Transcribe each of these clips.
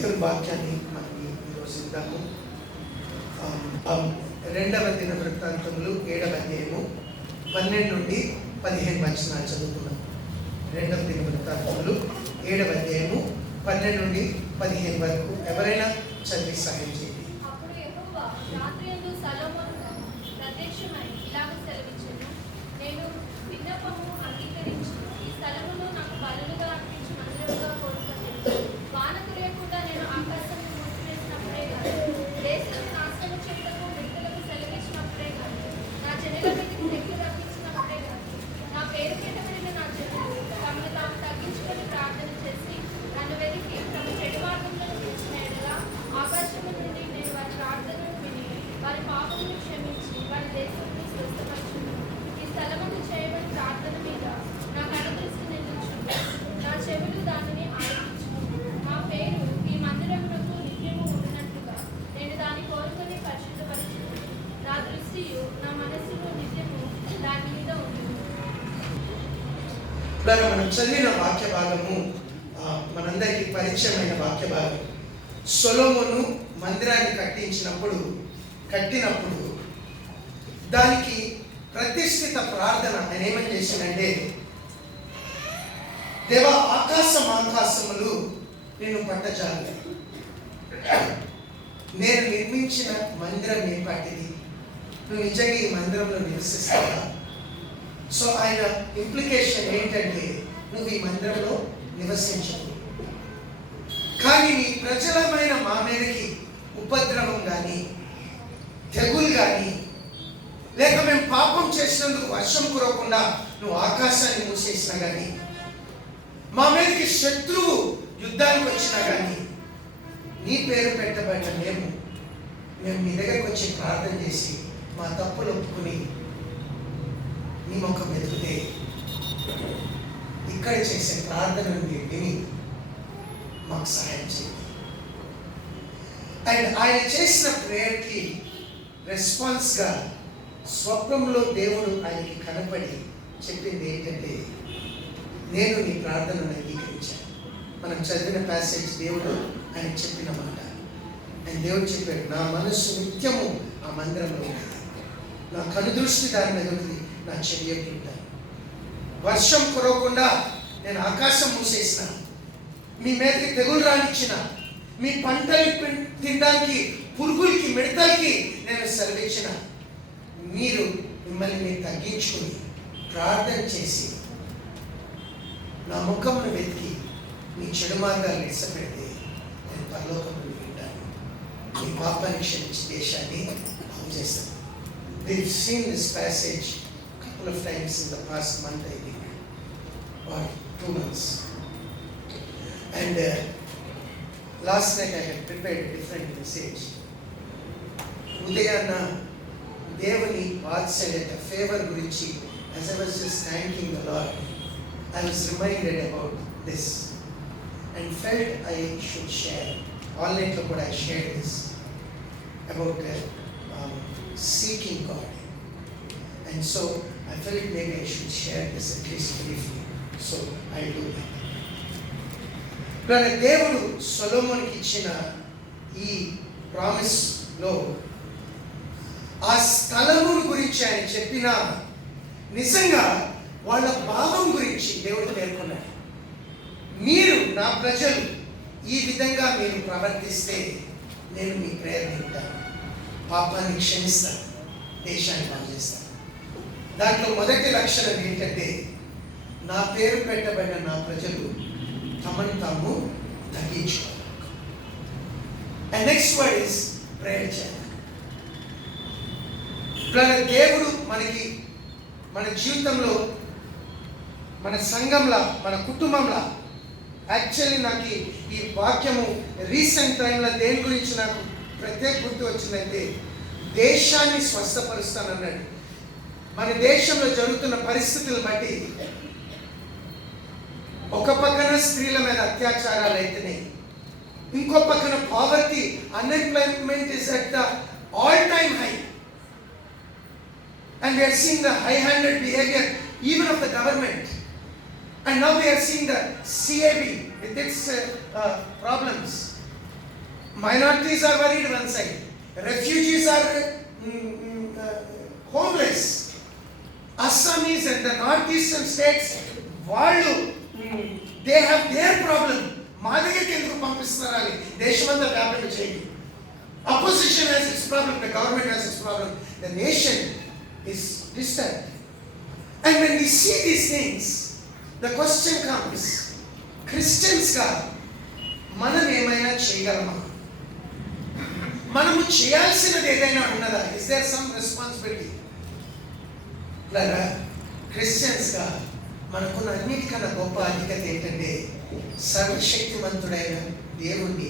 దేవుని వాక్యాన్ని మనం ఈరోజు ఇద్దాము. 2వ దినవృత్తాంతములు 7వ అధ్యాయము 12 నుండి 15 వచనాలు చదువుకున్నాం. 2వ దినవృత్తాంతములు 7వ అధ్యాయము 12 నుండి 15 వరకు ఎవరైనా చదివి సహాయం చేయండి. అప్పుడు యెహోవా రాత్రియందు సొలొమోనుకు ప్రత్యక్షమై ఇలాగ సెలవిచ్చెను, నేను విన్నపము అంగీకరించి ఈ స్థలమును నాకు బలులుగా అర్పించు మందిరముగా కోరుకొంటిని. వాన కురియకుండా నేను ఆకాశమును మూసివేసినప్పుడే గాని, దేశము నాశనము చేయుటకు మృతులకు సెలవిచ్చినప్పుడే గాని, నా జనుల మీదకి తెగులు రప్పించినప్పుడే గాని, నా పేరు పెట్టబడిన నా జనులు తమను తాము తగ్గించుకొని ప్రార్థన చేసి నన్ను వెతికి తమ చెడు మార్గములను విడిచిన యెడల ఆకాశము నుండి నేను వారి ప్రార్థనను విని వారి పాపమును క్షమించి వారి దేశమును స్వస్థపరచును. ఈ స్థలమందు చేయబడిన ప్రార్థన మీద నా కనుదృష్టి నిలుచును, నా చెవులు దానిని ఆలకించును. మా పేరు ఈ మందిరమునకు నిత్యము ఉండినట్లుగా నేను దాన్ని కోరుకొని పరిశుద్ధపరచును. నా దృష్టియు నా మనస్సును నిత్యము దాని మీద ఉండును. మనం చదివిన వాక్య భాగము మనందరికీ పరిచయమైన వాక్య భాగం. సొలొమోను మందిరాన్ని కట్టినప్పుడు దానికి ప్రతిష్ఠిత ప్రార్థన ఆయన ఏమని చేశానంటే, దేవా ఆకాశములు నేను పట్టజాలి, నేను నిర్మించిన మందిరం ఏం పట్టింది, నువ్వు నిజంగా ఈ మందిరంలో నివసిస్తావా? సో ఆయన ఇంప్లికేషన్ ఏంటంటే, నువ్వు ఈ మందిరంలో నివసించవు, కానీ నీ ప్రజలమైన మా మీదకి ఉపద్రవం కానీ తెగులు కానీ, లేక మేము పాపం చేసినందుకు వర్షం కురవకుండా నువ్వు ఆకాశాన్ని మూసేసినా కానీ, మా మీదకి శత్రువు యుద్ధానికి వచ్చినా కానీ, నీ పేరు పెట్టబడిన మేము మీ దగ్గరకు వచ్చి ప్రార్థన చేసి మా తప్పులు ఒప్పుకుని నీ ముఖం ఎదుగుతే ఇక్కడ చేసే ప్రార్థనను విని మాకు సహాయం చేయండి. అండ్ ఆయన చేసిన ప్రేయర్కి రెస్పాన్స్గా స్వప్నంలో దేవుడు ఆయనకి కనపడి చెప్పింది ఏంటంటే, నేను నీ ప్రార్థనను అంగీకరించాను. మనం చదివిన ప్యాసేజ్ దేవుడు ఆయన చెప్పిన మాట. ఆయన దేవుడు చెప్పాడు, నా మనస్సు నిత్యము ఆ మందిరంలో ఉంది, నా కనుదృష్టి దాని మీద ఉంది, నా చెయ్యకి ఉంటాను. వర్షం కురవకుండా నేను ఆకాశం మూసేసిన, మీ మీదకి తెగులు రానిచ్చిన, మీ పంటలు తినడానికి పురుగులకి మిడతలకి నేను సెలవిచ్చిన, మీరు మిమ్మల్ని మీరు తగ్గించుకొని ప్రార్థన చేసి నా ముఖమును వెతికి మీ చెడు మార్గాలు ఇష్టపెడితే నేను పరలోకమును వింటాను, మీ పాపాన్ని క్షమించి దేశాన్ని బాగు చేస్తాను. We've seen this passage a couple of times in the past month, I think, or 2 months. And last night I had prepared a different message. ఉదయాన్న దేవుని వాత్సల్యత ఫేవర్ గురించి, as I was just thanking the Lord, I was reminded about this and felt I should share. All night lo kuda I shared this about seeking God, and so I felt maybe I should share this at least briefly, so I'll do that. కానీ దేవుడు సొలొమోనుకి ఇచ్చిన ఈ ప్రామిస్లో ఆ స్థలము గురించి ఆయన చెప్పిన నిజంగా వాళ్ళ భావం గురించి దేవుడు పేర్కొన్నాడు. మీరు నా ప్రజలు ఈ విధంగా మీరు ప్రవర్తిస్తే నేను మీ ప్రేరణ వింటాను, పాపాన్ని క్షమిస్తాను, దేశాన్ని బాగు చేస్తాను. దాంట్లో మొదటి లక్షణం ఏంటంటే, నా పేరు పెట్టబడిన నా ప్రజలు తమను తాము తగ్గించుకోవాలి. And next word is prayer చేయాలి. దేవుడు మనకి మన జీవితంలో, మన సంఘంలో, మన కుటుంబంలో, యాక్చువల్లీ నాకు ఈ వాక్యము రీసెంట్ టైంలో దేని గురించి నాకు ప్రత్యేక గుర్తు వచ్చిందంటే, దేశాన్ని స్వస్థపరుస్తానన్నాడు. మన దేశంలో జరుగుతున్న పరిస్థితులను బట్టి ఒక పక్కన స్త్రీల మీద అత్యాచారాలు అయితేనే, ఇంకో పక్కన poverty, unemployment is at the all time high, and we are seeing the high-handed behavior even of the government, and now we are seeing the CAB with its problems. minorities are worried one side, refugees are homeless, Assamese and the northeastern states వాళ్ళు they have their problem. మా దగ్గరికి ఎందుకు పంపిస్తున్నారని దేశమంతా వ్యాప్తం చేయండి. Opposition has its problem, the government has its problem, the nation is disturbed. And when we see these things, the question comes, Christians గా మనం ఏమైనా చేయగలమా? మనము చేయాల్సినది ఏదైనా ఉన్నదా? Is there some responsibility? లేదా క్రిస్టియన్స్ గా మనకున్న అన్నిటికన్నా గొప్ప అధికత ఏంటంటే సర్వశక్తివంతుడైన దేవుణ్ణి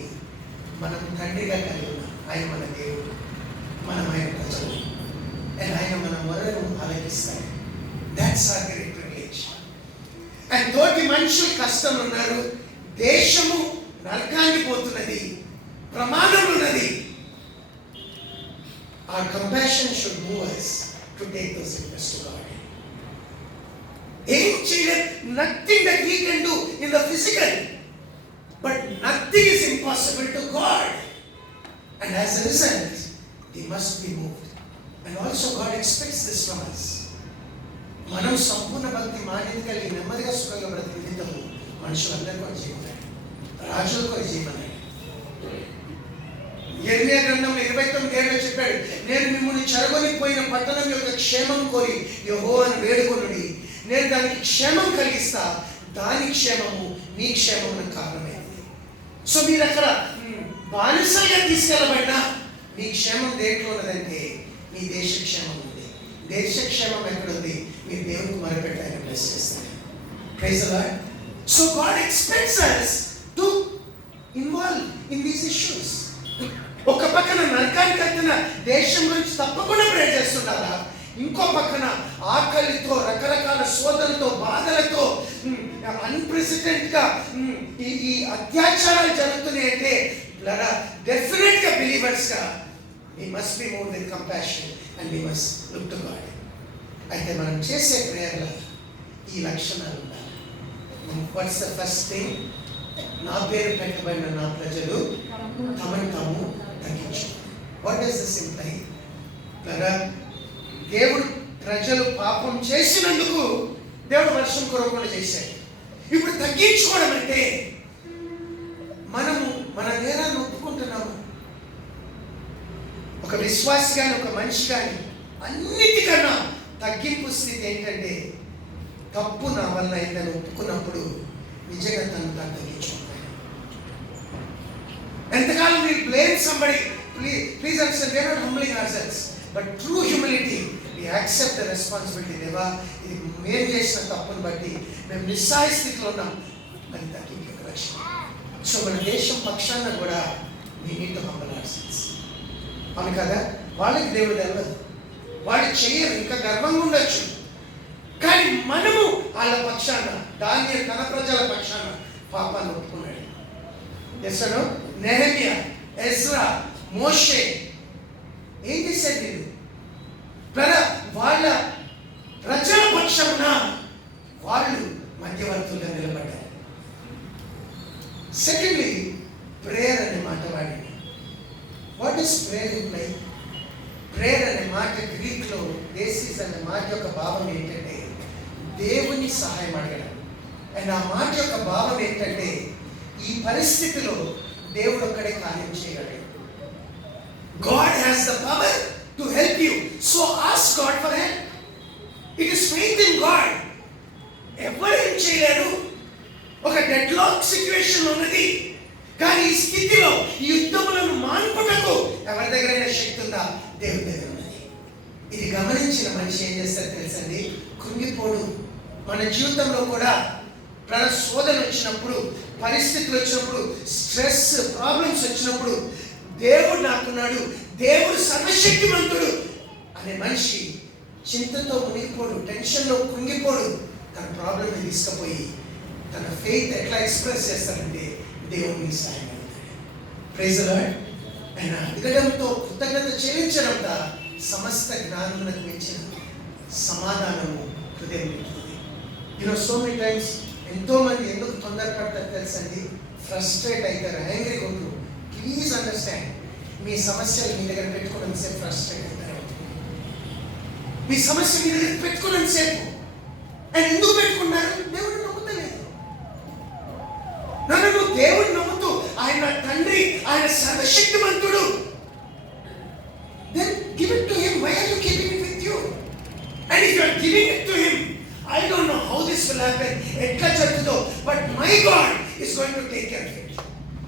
మనం తండ్రిగా కలిగి ఉన్నాం. ఆయన మన దేవుడు, మనం ఆయన ప్రజలు, అండ్ ఆయన మన మొరను ఆలకిస్తాడు. That's our great privilege. And తోటి మనుషులు కష్టం ఉన్నారు, దేశము నరకానికి పోతున్నది, ప్రమాదం ఉన్నది. Our compassion should move us to take those requests to God. ఏం చేయలేదు, nothing that we can do in the physical, but nothing is impossible to God. And as a result, we must be moved. And also God expects this from us. మనం సంపూర్ణ భక్తి మాన్యత కలిగి నెమ్మదిగా సుఖంగా బ్రతికి నిమిత్తము మనుషులందరూ కూడా చేయమన్నాడు, రాజులు కూడా చేయమన్నాడు. యెర్మయా గ్రంథంలో 29:7 చెప్పాడు, నేను మిమ్మల్ని చెరగొనిపోయిన పట్టణం యొక్క క్షేమం కోరి యెహోవాను వేడుకొనుడి, నేను దానికి క్షేమం కలిగిస్తా, దాని క్షేమము మీ క్షేమమునకు కారణమైంది. సో మీరు అక్కడ బానిసగా తీసుకెళ్ళబడినా మీ క్షేమం దేంట్లో ఉన్నదంటే మీ దేశ క్షేమం ఉంది. దేశ క్షేమం ఎక్కడుంది? మీరు దేవునికి మొరపెట్టి ఆయన బ్లెస్ చేస్తారు. Praise the lord. So God expects us to involve in these issues. ఒక పక్కన నరకానికి వెళ్తున్న దేశం గురించి తప్పకుండా ప్రేర్ చేస్తుండాలా, ఇంకో పక్కన ఆకలితో, రకరకాల శోధనతో, బాధలతో, అన్ప్రెసిడెంట్ గా ఈ అత్యాచారాలు జరుగుతున్నాయంటే డెఫినెట్ గా బిలీవర్స్ గా we must be moved with compassion and we must look to God. అయితే మనం చేసే ప్రేయర్లో ఈ లక్షణాలు ఉండాలి. What's the first thing? నా పేరు పెట్టబడిన నా ప్రజలు తమను తాము తగ్గించు. What does this imply? దేవుడు ప్రజలు పాపం చేసినందుకు దేవుడు వర్షం కురవకుండా చేశాడు. ఇప్పుడు తగ్గించుకోవడం అంటే మనము మన నేరాన్ని ఒప్పుకుంటున్నాము. ఒక విశ్వాసి కానీ ఒక మనిషి కానీ అన్నిటికన్నా తగ్గింపు స్థితి ఏంటంటే తప్పు నా వల్ల అయిందని ఒప్పుకున్నప్పుడు నిజంగా తను తాను తగ్గించుకుంటాడు. ఎంతకాలం మీరు blame somebody, please understand, we are not humbling ourselves, but true humility we accept the responsibility. దేవా, ఇది మేము చేసిన తప్పును బట్టి మేము నిస్సహాయ స్థితిలో ఉన్నాం, అది తగ్గింపు రక్షణ. సో మన దేశం పక్షాన కూడా we need to humble ourselves. అవును కదా? వాళ్ళకి దేవుడు తెలియదు, వాళ్ళు చెయ్యరు, ఇంకా గర్వంగా ఉండొచ్చు, కానీ మనము వాళ్ళ పక్షాన, దానియేలు తన ప్రజల పక్షాన పాపాన్ని ఒప్పుకున్నాడు. ఎస్సను, నెహెమ్యా, ఎజ్రా, మోషే ఏం చేశారు? మీరు వాళ్ళ ప్రజల పక్షాన వాళ్ళు మధ్యవర్తులుగా నిలబడ్డారు. సెకండ్లీ, ప్రేయర్ అనే మాట వాడింది. What is prayer imply? Prayer అనే మాట గ్రీక్లో దేశీస్ అనే మాట యొక్క భావం ఏంటంటే దేవుని సహాయం అడగడం. అండ్ ఆ మాట యొక్క భావం ఏంటంటే ఈ పరిస్థితిలో దేవుడు ఒక్కడే కార్యం చేయగలడు. God has the power to help you. So ask God for help. It is faith in God. ఎవరేం చేయలేరు. ఒక డెడ్ లాక్ సిచ్యువేషన్ ఉన్నది, కానీ ఈ స్థితిలో ఈ యుద్ధములను మాన్పుటకు ఎవరి దగ్గరైనా శక్తి ఉందా? దేవుడి దగ్గర ఉన్నది. ఇది గమనించిన మనిషి ఏం చేస్తారు తెలుసండి? కృంగిపోడు. మన జీవితంలో కూడా శోధన వచ్చినప్పుడు, పరిస్థితులు వచ్చినప్పుడు, స్ట్రెస్ ప్రాబ్లమ్స్ వచ్చినప్పుడు దేవుడు నాకున్నాడు, దేవుడు సర్వశక్తిమంతుడు అనే మనిషి చింతతో మునిగిపోడు, టెన్షన్లో కృంగిపోడు. తన ప్రాబ్లమ్ని తీసుకుపోయి తన ఫెయిత్ ఎట్లా ఎక్స్ప్రెస్ చేస్తాడంటే దేవుని సహాయం అవుతాడు. Praise the lord. ఆయన అడగడంతో, కృతజ్ఞత చెల్లించడంతో సమస్త జ్ఞానమునకు మించిన సమాధానము హృదయం నింపుతుంది. సో మెనీ టైమ్స్ ఎంతో మంది ఎందుకు తొందరపడతారు తెలుసండి? ఫ్రస్ట్రేట్ అవుతారు, యాంగ్రీగా ఉంటారు. Please understand, understand. మీ సమస్యలు మీ దగ్గర పెట్టుకున్నంతసేపు ఫ్రస్ట్రేట్ అవుతారు. మీ సమస్య మీ దగ్గర పెట్టుకున్నంతసేపు ఆయన ఎందుకు పెట్టుకున్నారు? దేవుడిని నమ్ముతలేదు. నన్ను దేవుడిని నమ్ముతూ ఆయన తండ్రి, ఆయన సర్వశక్తిమంతుడు. Then give it to him. Why are you keeping it with you? And if you are giving it to him, I don't know how this will happen. ఎట్లా జరుగుతుందో, but my God is going to take care of it.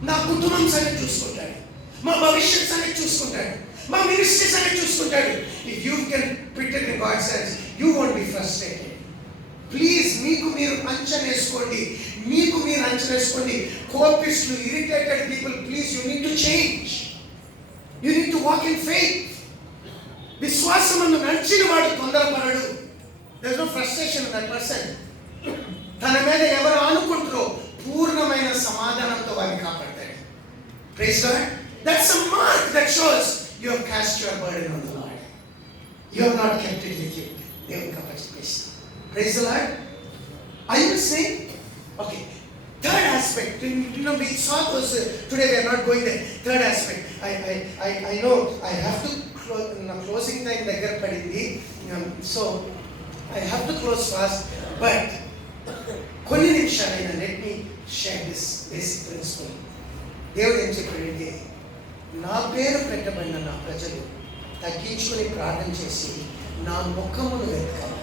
నా కుటుంబం సంగతి చూసుకుంటాడు, మా భవిష్యత్ సంగతి చూసుకుంటాడు, మా మినిస్ట్రీ సంగతి చూసుకుంటాడు. If you can put it in God's hands, you won't be frustrated. Please మీకు మీరు అంచనా వేసుకోండి, మీకు మీరు అంచనా వేసుకోండి. కోపిస్టులు, irritated people, please you need to change. You need to walk in faith. విశ్వాసమును నడిచిన వాడు తొందరపడడు. There is no frustration in that person. తన మీద ఎవరు ఆనుకుంటారో పూర్ణమైన సమాధానంతో వారిని కాపాడతాడు. Praise God. That's a mark that shows you have cast your burden on the Lord. You have not kept it with you. దేవునికి అప్పచెప్పేసి. Praise the Lord. Are you listening? Okay. Third aspect. You know, we saw those. Today we are not going there. Third aspect. I know I have to closing time దగ్గర పడింది. So I have to close fast. But కొన్ని నిమిషాలైనా let me share this basic principle. దేవుడు ఏం చెప్పాడంటే, నా పేరు పెట్టబడిన నా ప్రజలు తగ్గించుకొని ప్రార్థన చేసి నా ముఖమును వెతకాలి.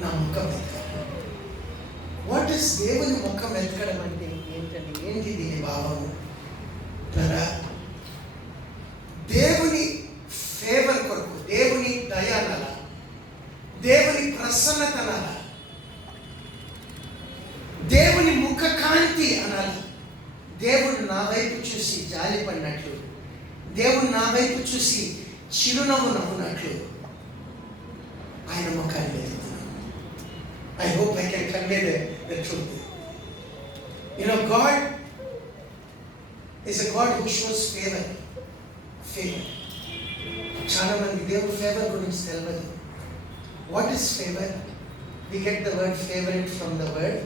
నా ముఖం వెతకాలి. వాట్ ఇస్ దేవుని ముఖం వెతకడం అంటే ఏంటంటే, ఏంటి దీని భావము? దేవుని ఫేవర్ కొరకు, దేవుని దయానల, దేవుని ప్రసన్నత అనాల, దేవుని ముఖ కాంతి అనాలి. దేవుడు నా వైపు చూసి జాలి పడినట్లు, దేవుడు నా వైపు చూసి చిరునవ్వు నవ్వునట్లు ఆయన ముఖాన్ని వెతుకుతున్నాను. I hope I can convey the truth. You know, God is a God who shows favor. Favor. చాలా మంది దేవుడు ఫేవర్ గురించి తెలియదు. What is favor? We get the word favorite from the word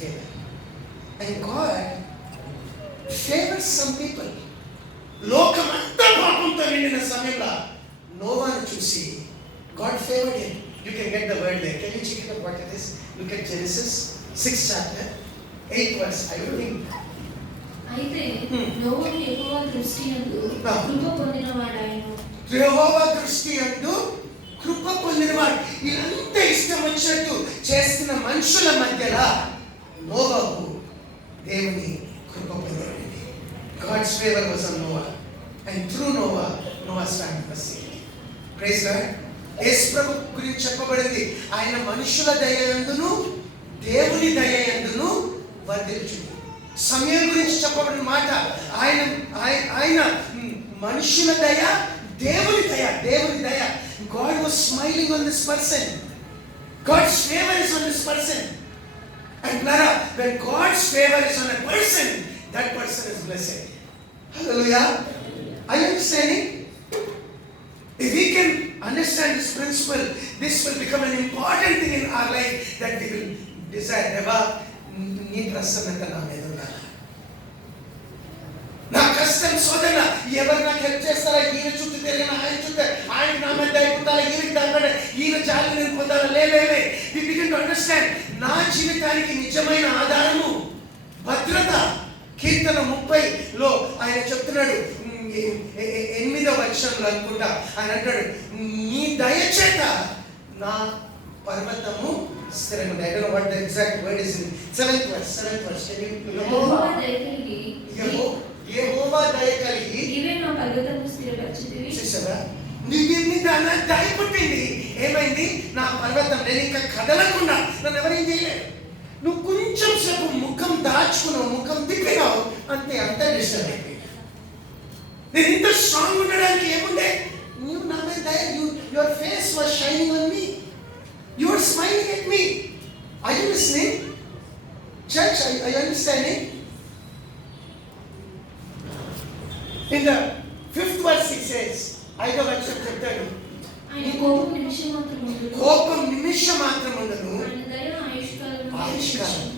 favor. And God favors some people. లోకమంతా పాపంతో నిండిన సమయంలో నోవాను చూసి God favored him. You can get the word there. Can you check it out what it is? Look at Genesis 6th chapter 8th verse. I will read. అయితే నోవహు యెహోవా దృష్టి యందు కృప పొందినవాడాయెను. యెహోవా దృష్టి యందు కృప పొందినవాడు. ఇదంతా ఇష్టం వచ్చినట్టు చేస్తున్న మనుషుల మధ్యలో నోవహు దేవుని కృప పొందాడు. God's favor was on Noah, and through Noah, Noah's family was saved. Praise God. యేసు ప్రభు గురించి చెప్పబడింది, ఆయన మనుషుల దయయందును దేవుని దయయందును వర్ధిల్చును. సమయం గురించి చెప్పబడిన మాట, ఆయన మనుషుల దయ, దేవుని దయ, దేవుని దయ. God was smiling on this person. God's favor is on this person. And brother, when God's favor is on a person, that person is blessed. Hallelujah. Are you understanding? If we can understand this principle, this will become an important thing in our life, that we will desire. Deva, నీ ప్రసన్నత నా మీద ఉండాలి. నా కష్టం సోదర ఎవరు నాకు హెల్ప్ చేస్తారా? ఈయన చుట్టూ తిరిగిన, ఆయన చుట్టూ, ఆయన నా మీద అయిపోతారా, ఈయనకి దానిపడే ఈయన జాలి నేను పొందాలా? లే. We begin to understand, నా జీవితానికి నిజమైన ఆధారము భద్రత. కీర్తన 30లో ఆయన చెప్తున్నాడు, 8వ వచనంలో అనుకుంటా, ఆయన అంటాడు, నీ దయచేత నా పర్వతము స్థిరంగా. I don't know what the exact word is in 7th verse. యెహోవా దయ కలిగి నీవే నా పర్వతము స్థిరపరచితివి. చూసారా, నీ దయ పుట్టింది. ఏమైంది? నా పర్వతం, నేను ఇంకా కదలకుండా, నన్ను ఎవరేం చేయలేరు. నువ్వు కొంచెం సేపు ముఖం దాచుకున్నావు, ముఖం తిప్పినావు, అంతే డిస్టర్బ్ అయిపోయింది. నేను ఇంత స్ట్రాంగ్ ఉండడానికి ఏముండే? నువ్వు నా మీద దయ, your face was shining on me, you are smiling at me. Are you listening? Church, are you understanding? In the 5th verse he says, 5వ వచనం చెప్తాడు, ఆయన కోపం నిమిషం మాత్రం ఉండదు, కోపం నిమిషం మాత్రం ఉండదు, ఆయన దయ ఆయుష్కాలం.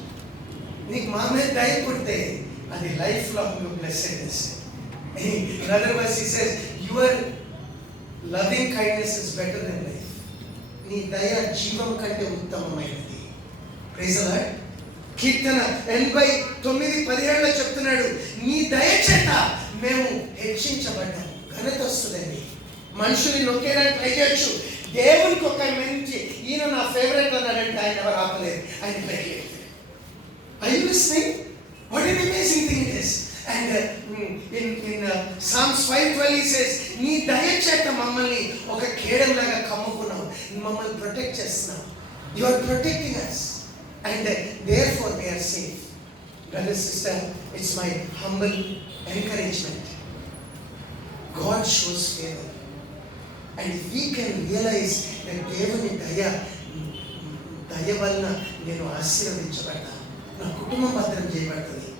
నీకు మా మీద దయ పుడితే అది life long blessings. In other words, he says, your loving kindness is better than life. నీ దయ జీవం కంటే ఉత్తమమైనది. Praise the lord. కీర్తన 89:17 చెప్తున్నాడు, నీ దయ చేత మేము హెచ్చించబడ్డాం. ఘనత వస్తుందండి. మనుషుల్ని నొక్కేయడానికి ట్రై చేయొచ్చు. దేవునికి ఒక మంచి ఈయన నా ఫేవరెట్ అన్నాడంటే ఆయన ఎవరు ఆపలేదు, ఆయన పైకి. Are you listening? What an amazing thing it is. And in Psalms 5:12 he says, నీ దయ చేత మమ్మల్ని ఒక కేడంలాగా కమ్ముకున్నావు, మమ్మల్ని ప్రొటెక్ట్ చేస్తున్నావు. You are protecting us and therefore we are safe. Brother, sister, it's my humble encouragement. God shows favor. And if we can realize that దేవుని దయ వలన నేను ఆశీర్వదించబడ్డా, నా కుటుంబం భద్రం చేయబడుతుంది,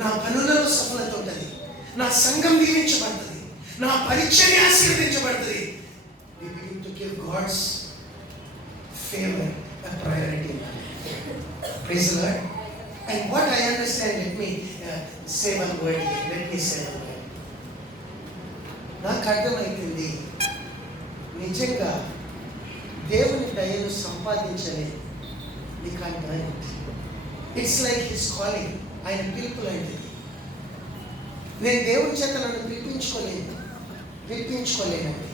నా పనులలో సఫలత ఉంటుంది, నా సంఘం దీవించబడుతుంది, నా పరిచర్య ఆశీర్వదించబడుతుంది. We begin to give God's favor a priority. Praise the Lord. And what I understand, let me say one word here. నాకు అర్థమైంది, నిజంగా దేవుని దయను సంపాదించలేదు. We can't earn it. It's like his calling. ఆయన పిలుపు లాంటిది. నేను దేవుని చేత నన్ను పిలిపించుకోలేనండి.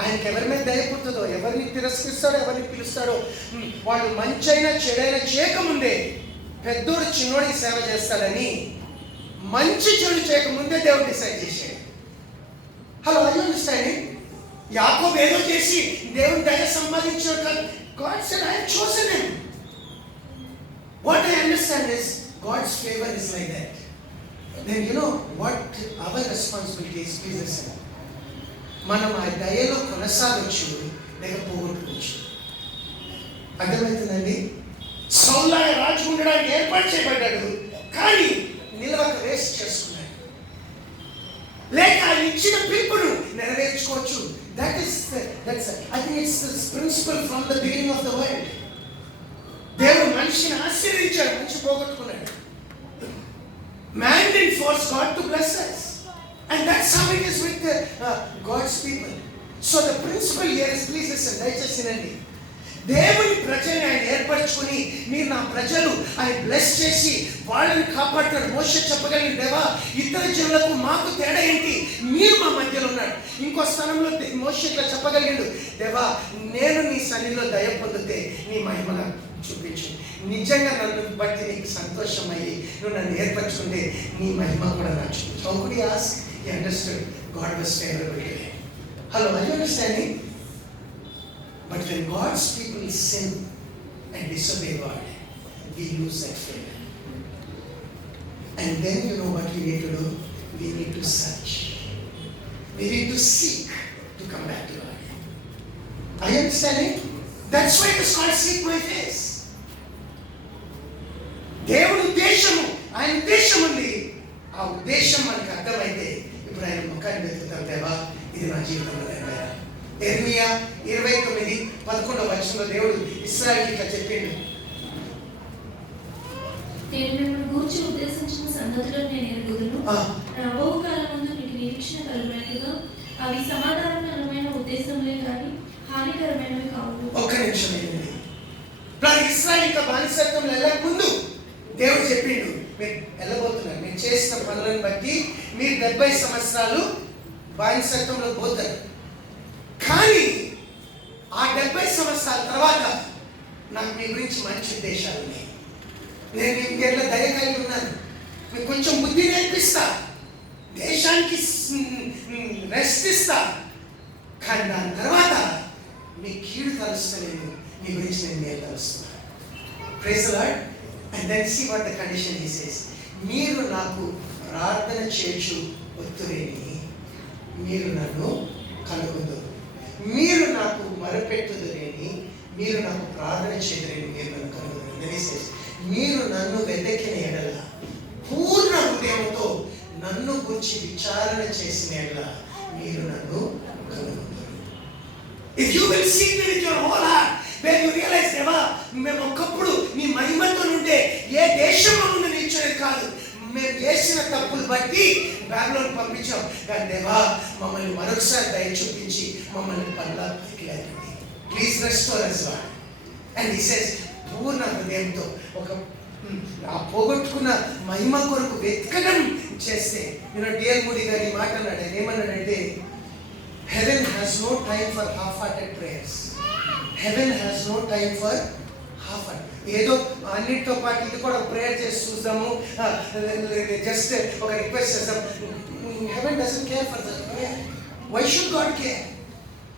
ఆయనకి ఎవరి మీద దయ పుడుతుందో, ఎవరిని తిరస్కరిస్తాడో, ఎవరిని పిలుస్తాడో, వాళ్ళు మంచైనా చెడైనా చేయకముందే పెద్దోడు చిన్నోడికి సేవ చేస్తాడని మంచి చెడు చేయకముందే దేవుడు డిసైడ్ చేశాడు. Hello, I understanding. యాకోబు ఏదో చేసి దేవుని దయ సంపాదించాడు. God said, I have chosen him. What I understand is God's favor is like that. Then you know what our responsibility is, please listen. మనం ఆ దయలో కొనసాగొచ్చు, లేక పోగొట్టుకోవచ్చు. అర్థమవుతుందండి? సౌలాగా రాజు ఉండడానికి ఏర్పాటు చేయబడ్డాడు, కానీ నిలవక వేస్ట్ చేసుకున్నాడు. లేక ఆయన ఇచ్చిన పిలుపును నెరవేర్చుకోవచ్చు. I think it's this principle from the beginning of the world. దేవుడు మనిషిని ఆశీర్వదించాడు, మనిషి పోగొట్టుకున్నాడు. Man didn't force God to bless us. And that's how it is with God's people. So the principle here is, please listen, దయచేసి వినండి. దేవుని ప్రజల్ని ఆయన ఏర్పరచుకుని, మీరు నా ప్రజలు ఆయన బ్లెస్ చేసి వాళ్ళని కాపాడుతాడు. మోషే చెప్పగలిగిన, దేవా ఇతర జనులకు మాకు తేడా ఏంటి, మీరు మా మధ్యలో ఉన్నాడు. ఇంకో స్థలంలో మోషే ఇట్లా చెప్పగలిగాడు, దేవా నేను నీ సన్నిధిలో దయ పొందితే నీ మహిమగా చూపించు. నిజంగా నన్ను బట్టి నీకు సంతోషం అయ్యి నువ్వు నన్ను ఏర్పరచుకుంటే నీ మహిమ కూడా నాకు చూపించు. How could he ask? He understood God was favorable to him. Hello, are you understanding? But when God's people sin and disobey God, we lose that favor. And then you know what we need to do? We need to search. We need to seek to come back to God. Are you understanding? That's why it is called seek my face. దేవుని ఉద్దేశము, ఆయన ఉద్దేశం ఉంది. ఆ ఉద్దేశం మనకు అర్థమైతే ఇప్పుడు ఆయన ముఖాన్ని వెతుకుతాం. దేవా ఇది నా జీవితంలో నెరవేరాలి. యెర్మీయా 29:11 దేవుడు ఇశ్రాయేలుకి ఇట్లా చెప్పిండు, నేను మిమ్మల్ని గూర్చి ఉద్దేశించిన సంగతులను నేను ఎరుగుదును. రాబోవు కాలమందు మీకు నిరీక్షణ కలుగునట్లుగా అవి సమాధానకరమైన ఉద్దేశములే కానీ హానికరమైనవి కావు. ఒక్క నిమిషం ఏంటండి. ఇశ్రాయేలు బానిసత్వంలో వెళ్ళక ముందు దేవుడు చెప్పిండు, మీరు వెళ్ళబోతున్నారు, మీరు చేసిన పనులను బట్టి మీరు 70 సంవత్సరాలు బానిసత్వంలో పోతారు. కానీ ఆ 70 సంవత్సరాల తర్వాత నాకు మీ గురించి మంచి ఉద్దేశాలు ఉన్నాయి. నేను మీకు ఎట్లా దయ కలిగి ఉన్నాను, మీకు కొంచెం బుద్ధి నేర్పిస్తా, దేశానికి రెస్ట్ ఇస్తా, కానీ దాని తర్వాత మీ కీడు తలుస్తలేదు, మీ గురించి నేను మేలు తలుస్తున్నాను. Praise the Lord. And then see what the condition he says. మీరు నాకు ప్రార్థన చేయొచ్చు ఒత్తురేని మీరు నన్ను కనుగొందురు, మీరు నాకు మొరపెట్టుదురేని మీరు నాకు ప్రార్థన చేయదురేని మీరు నన్ను కనుగొందురు. Then he says, మీరు నన్ను వెతకిన ఎడల, పూర్ణ హృదయంతో నన్ను గురించి విచారణ చేసిన ఎడల మీరు నన్ను కనుగొందురు. If you will seek me with your whole heart, when you realize, దేవా మేము ఒకప్పుడు నీ మహిమతో ఉంటే ఏ దేశంలో ఉన్న నిల్చొని కాదు, మేము చేసిన తప్పులు బట్టి బాబిలోను పంపించాం. కానీ దేవా మమ్మల్ని మరొకసారి దయ చూపించి మమ్మల్ని పైకి లేకండి. Please restore us Lord. And he says, పూర్ణ హృదయంతో ఒక ఆ పోగొట్టుకున్న మహిమ కొరకు వెతకడం చేస్తే, డియర్ మూడీ గారి మాట అన్నాడు. ఆయన ఏమన్నాడంటే, heaven has no time for half hearted prayers. Heaven has no time for half heart. ఏదో అన్నిటితో పాటు ఇది కూడా ప్రేయర్ చేసి చూద్దాము, జస్ట్ ఒక రిక్వెస్ట్ చేద్దాం. Heaven doesn't care for that prayer. Why should God care?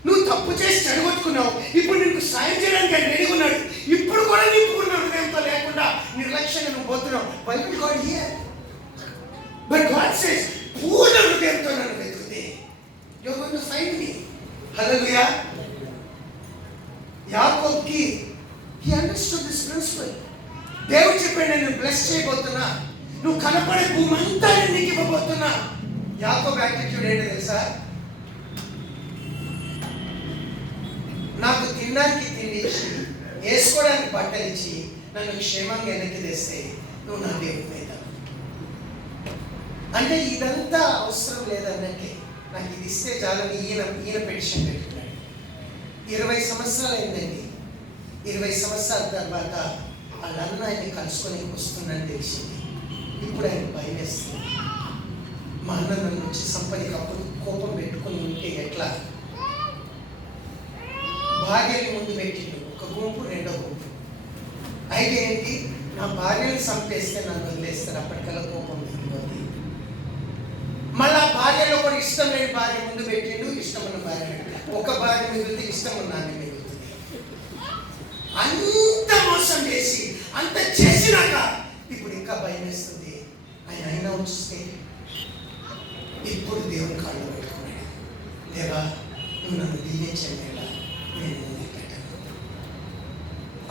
నువ్వు తప్పు చేసి చెడగొట్టుకున్నావు, ఇప్పుడు నీకు సాయం చేయడానికి ఆయన రెడీగున్నాడు. ఇప్పుడు కూడా నీ పూర్ణ హృదయంతో లేకుండా నిర్లక్ష్యంగా నువ్వు పోతున్నావు. Why will God hear? But God says, పూర్ణ హృదయంతో నన్ను వెతుకుతే you are going to find me. Hallelujah. యాకోబుకి హి అండర్స్టూడ్ దిస్ ప్రిన్సిపల్. దేవుడు చెప్పాడు, నేను బ్లెస్ చేయబోతున్నా, నువ్వు కనపడే భూమి అంతా నేను నీకు ఇవ్వబోతున్నా. యాకోబు యాటిట్యూడ్ ఏంటో తెలుసా? నాకు తినడానికి తిండి ఇచ్చి, వేసుకోవడానికి బట్టలు ఇచ్చి, నన్ను క్షేమంగా వెనక్కి తెస్తే నువ్వు నా దేవుడు అవుతావు. అంటే ఇదంతా అవసరం లేదన్నట్టే, నాకు ఇది ఇస్తే చాలని ఈయన పెటిషన్ పెట్టుకున్నాడు. 20 సంవత్సరాలు అయిందండి. 20 సంవత్సరాల తర్వాత వాళ్ళన్న ఆయన్ని కలుసుకొని వస్తుందని తెలిసింది. ఇప్పుడు ఆయన భయం వేస్తుంది. మా అన్న నన్ను వచ్చి సంపదికి అప్పుడు కోపం పెట్టుకుని ఉంటే ఎట్లా? భార్యని ముందు పెట్టిండు, ఒక గుంపు రెండో గుంపు. అయితే ఏంటి, నా భార్యను చంపేస్తే నన్ను వదిలేస్తారు, అప్పటికల్లా కోపం తగ్గిపోతుంది. మళ్ళా భార్యలో కూడా ఇష్టం లేని భార్య ముందు పెట్టిండు, ఇష్టం ఉన్న భార్య పెట్టిండు. ఒక భార్య మిగులుతుంది, ఇష్టం ఉన్నాన్ని మిగులుతుంది. అంత మోసం చేసి అంత చేసినాక ఇప్పుడు ఇంకా భయం వేస్తుంది. ఆయన అయినా చూస్తే ఇప్పుడు దేవుని కాళ్ళు పెట్టుకున్నాడు. దేవా నువ్వు నన్ను దీవించండి,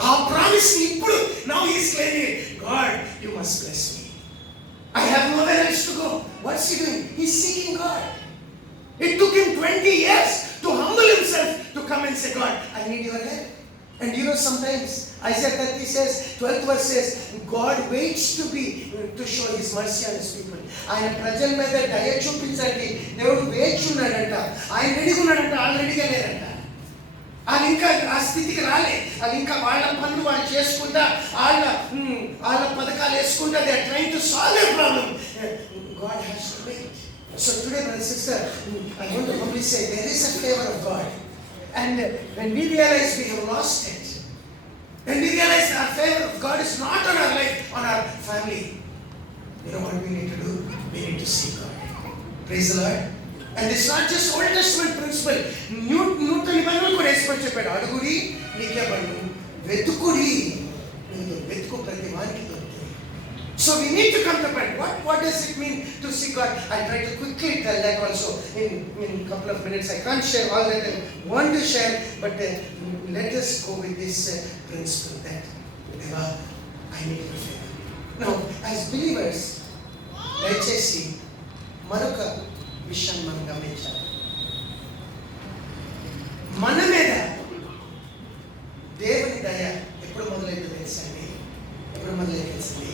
ఆ ప్రామిస్ ఇప్పుడు now he is claiming, God you must bless me, I have nowhere else to go. What's he doing? He's seeking God. It took him 20 years to humble himself to come and say, God I need your help. And you know, sometimes Isaiah 30 says, 12th verse says, God waits to show his mercy on his people. ఆయన ప్రజల మీద దయ చూపించండి దేవుడు వేచున్నాడంట. ఆయన రెడీగున్నాడంట, ఆల్రెడీగా లేరంట. వాళ్ళు ఇంకా ఆ స్థితికి రాలే. వాళ్ళు ఇంకా వాళ్ళ పనులు వాళ్ళు చేసుకుంటా, వాళ్ళ పథకాలు వేసుకుంటా, they are trying to solve a problem. God has to wait. So today, brother and sister, I want to humbly say there is a favor of God. And when we realize we have lost it, when we realize our favor of God is not on our life, on our family, you know what we need to do? We need to seek God. Praise the Lord. And it's not just Old Testament principle. నూతన నిబంధనలు కూడా వేసుకొని చెప్పాడు, అడుగుడి నీకే పడు, వెతుకుడి నీకు వెతుకు ప్రతి వానికి దొరుకుతుంది. So we need to come to the point. What does it mean to seek God? I'll try to quickly tell that also in a couple of minutes. I can't share all that I want to share, but let us go with this principle that Deva, I need your favor. Now, as believers, దయచేసి మరొక విషయం మనం గమనించాలి. మన మీద దేవుని దయ ఎప్పుడు మొదలైందో తెలుసండి? ఎప్పుడు మొదలైందో తెలుసండి?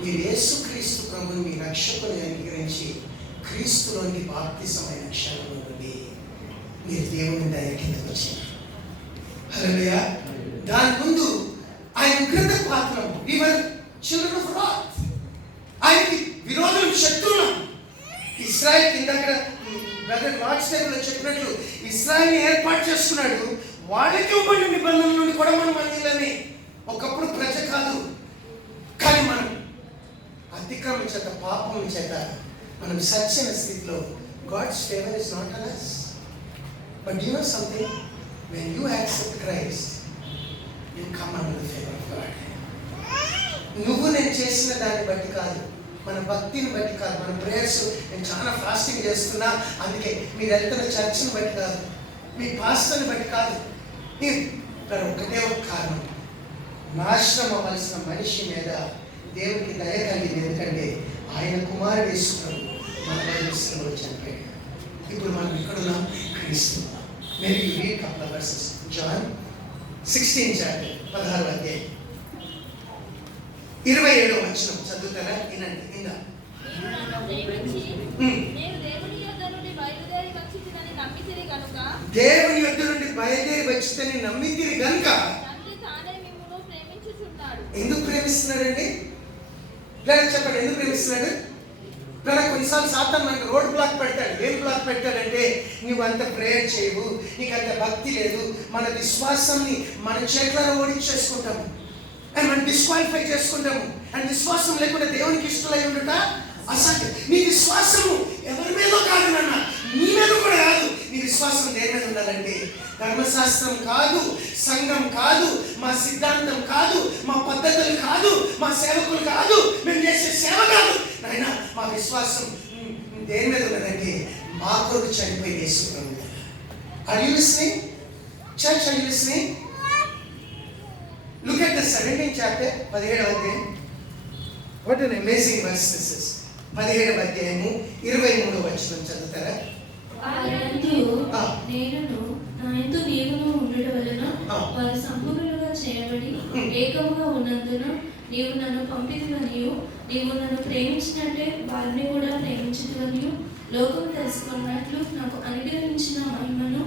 మీరు యేసుక్రీస్తు ప్రభుని మీ రక్షకుని అంగీకరించి క్రీస్తులోని బాప్తిసమైన క్షణంలో నుండి మీరు దేవుని దయ కిందకు వచ్చారు. హల్లెలూయా. దాని ముందు ఆయన ఉగ్రత పాత్రం, we were children of wrath. ఆయనకి విరోధం, శత్రువులం. ఇశ్రాయేల్ ఇందాక బ్రదర్ లార్డ్స్ టైంలో చెప్పినట్లు ఇశ్రాయేల్ని ఏర్పాటు చేసుకున్నాడు. వాళ్ళకి ఇవ్వబడిన నిబంధనల నుండి కూడా మనం అందిలని. ఒకప్పుడు ప్రజ కాదు, కానీ మనం అతిక్రమం చేత, పాపం చేత మనం సత్యన స్థితిలో. God's favor is not on us. But you know something? When you accept Christ, you come under the favor of God. నువ్వు నేను చేసిన దాన్ని బట్టి కాదు, మన భక్తిని బట్టి కాదు, మన ప్రేయర్స్ నేను చాలా ఫాస్టింగ్ చేస్తున్నా అందుకే, మీరు వెళ్తున్న చర్చిని బట్టి కాదు, మీ పాస్టర్ని బట్టి కాదు. ఒకటే ఒక కారణం, నాశనం అవ్వాల్సిన మనిషి మీద దేవునికి దయ కలిగింది. ఎందుకంటే ఆయన కుమారుడు యేసుప్రభు మన వయసులో చనిపోయాడు. ఇప్పుడు మనం ఎక్కడున్నాం? క్రీస్తు. Maybe you read a couple of verses. John 16 chapter 16వ అధ్యాయం 27వ వచనం చదువుతారా? వినండి. మీరు నన్ను ప్రేమించి ఉమ్. నేను దేవుని యొద్ద నుండి బయలుదేరి వచ్చిందని నమ్మితిరి గనుక దేవుని యొద్ద నుండి బయలుదేరి వచ్చిందని నమ్మితిరి గనుక తండ్రి తానే మిమ్మును ప్రేమించుచున్నాడు. ఎందుకు ప్రేమిస్తున్నాడండి? పిల్లలకు చెప్పండి, ఎందుకు ప్రేమిస్తున్నాడు? పిల్లలకు కొన్నిసార్లు సాతాను మనకు రోడ్ బ్లాక్ పెడతాడు. ఏం బ్లాక్ పెడతాడంటే, నువ్వు అంత ప్రేయర్ చేయవు, నీకు అంత భక్తి లేదు, మన విశ్వాసాన్ని మన చేతులను ఓడించేసుకుంటాము అండ్ మనం డిస్క్వాలిఫై చేసుకుంటాము. అండ్ విశ్వాసం లేకుండా దేవునికి ఇష్టమై ఉండుట అసాధ్యం. నీ విశ్వాసము ఎవరి మీద కాదు నాన్న, నీ మీద కూడా కాదు. నీ విశ్వాసం దేని మీద ఉండాలంటే, ధర్మశాస్త్రం కాదు, సంఘం కాదు, మా సిద్ధాంతం కాదు, మా పద్ధతులు కాదు, మా సేవకులు కాదు, మేము చేసే సేవ కాదు నాయన. మా విశ్వాసం దేని మీద ఉన్నదంటే, మా కొరకు చనిపోయి యేసుప్రభు మీద. Are you listening? Church, are you listening? Look at the 17th chapter, 17వ అధ్యాయం. What an amazing verse this is. 17వ అధ్యాయము 23వ వచనం చదువుతారా? వారందు నేనును నాయందు నీవును ఉండడం వలన వారు సంపూర్ణులుగా చేయబడి ఏకముగా ఉన్నందున నీవు నన్ను పంపిదివనియు నీవు నన్ను ప్రేమించినట్టే వారిని కూడా ప్రేమించుదువనియు లోకం తెలుసుకున్నట్లు నాకు అనుగ్రహించిన మహిమను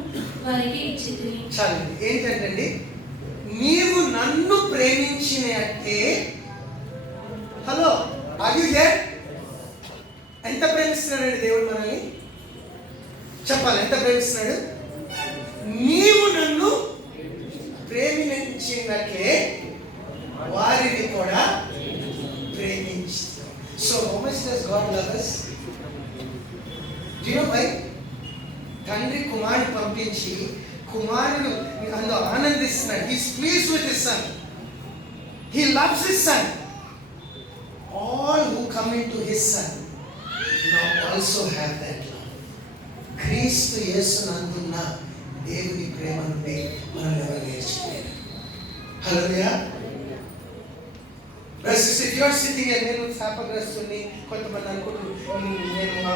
వారికి ఇచ్చితిని. చాలండి. ఏంటంటే, నీవు నన్ను ప్రేమించినట్టే. Hello, are you here? ఎంత ప్రేమిస్తున్నాడండి దేవుడు మనల్ని? చెప్పాలి, ఎంత ప్రేమిస్తున్నాడు? నీవు నన్ను ప్రేమించినట్లే వారిని కూడా ప్రేమించు. So how much does God love us? Do you know why? తండ్రి కుమారుని పంపించి కుమారుడు అందులో ఆనందిస్తున్నాడు. He is pleased with his son. He loves his son. All who come into his son now also have that love. క్రీస్తు యేసునందున్న దేవుని ప్రేమ నుండి మనం ఎవరు నేర్చుకోలేదు. హల్లెలూయా. If you are sitting here, నేను శాపగ్రస్తుని, కొంతమంది అనుకుంటున్నారు నేను మా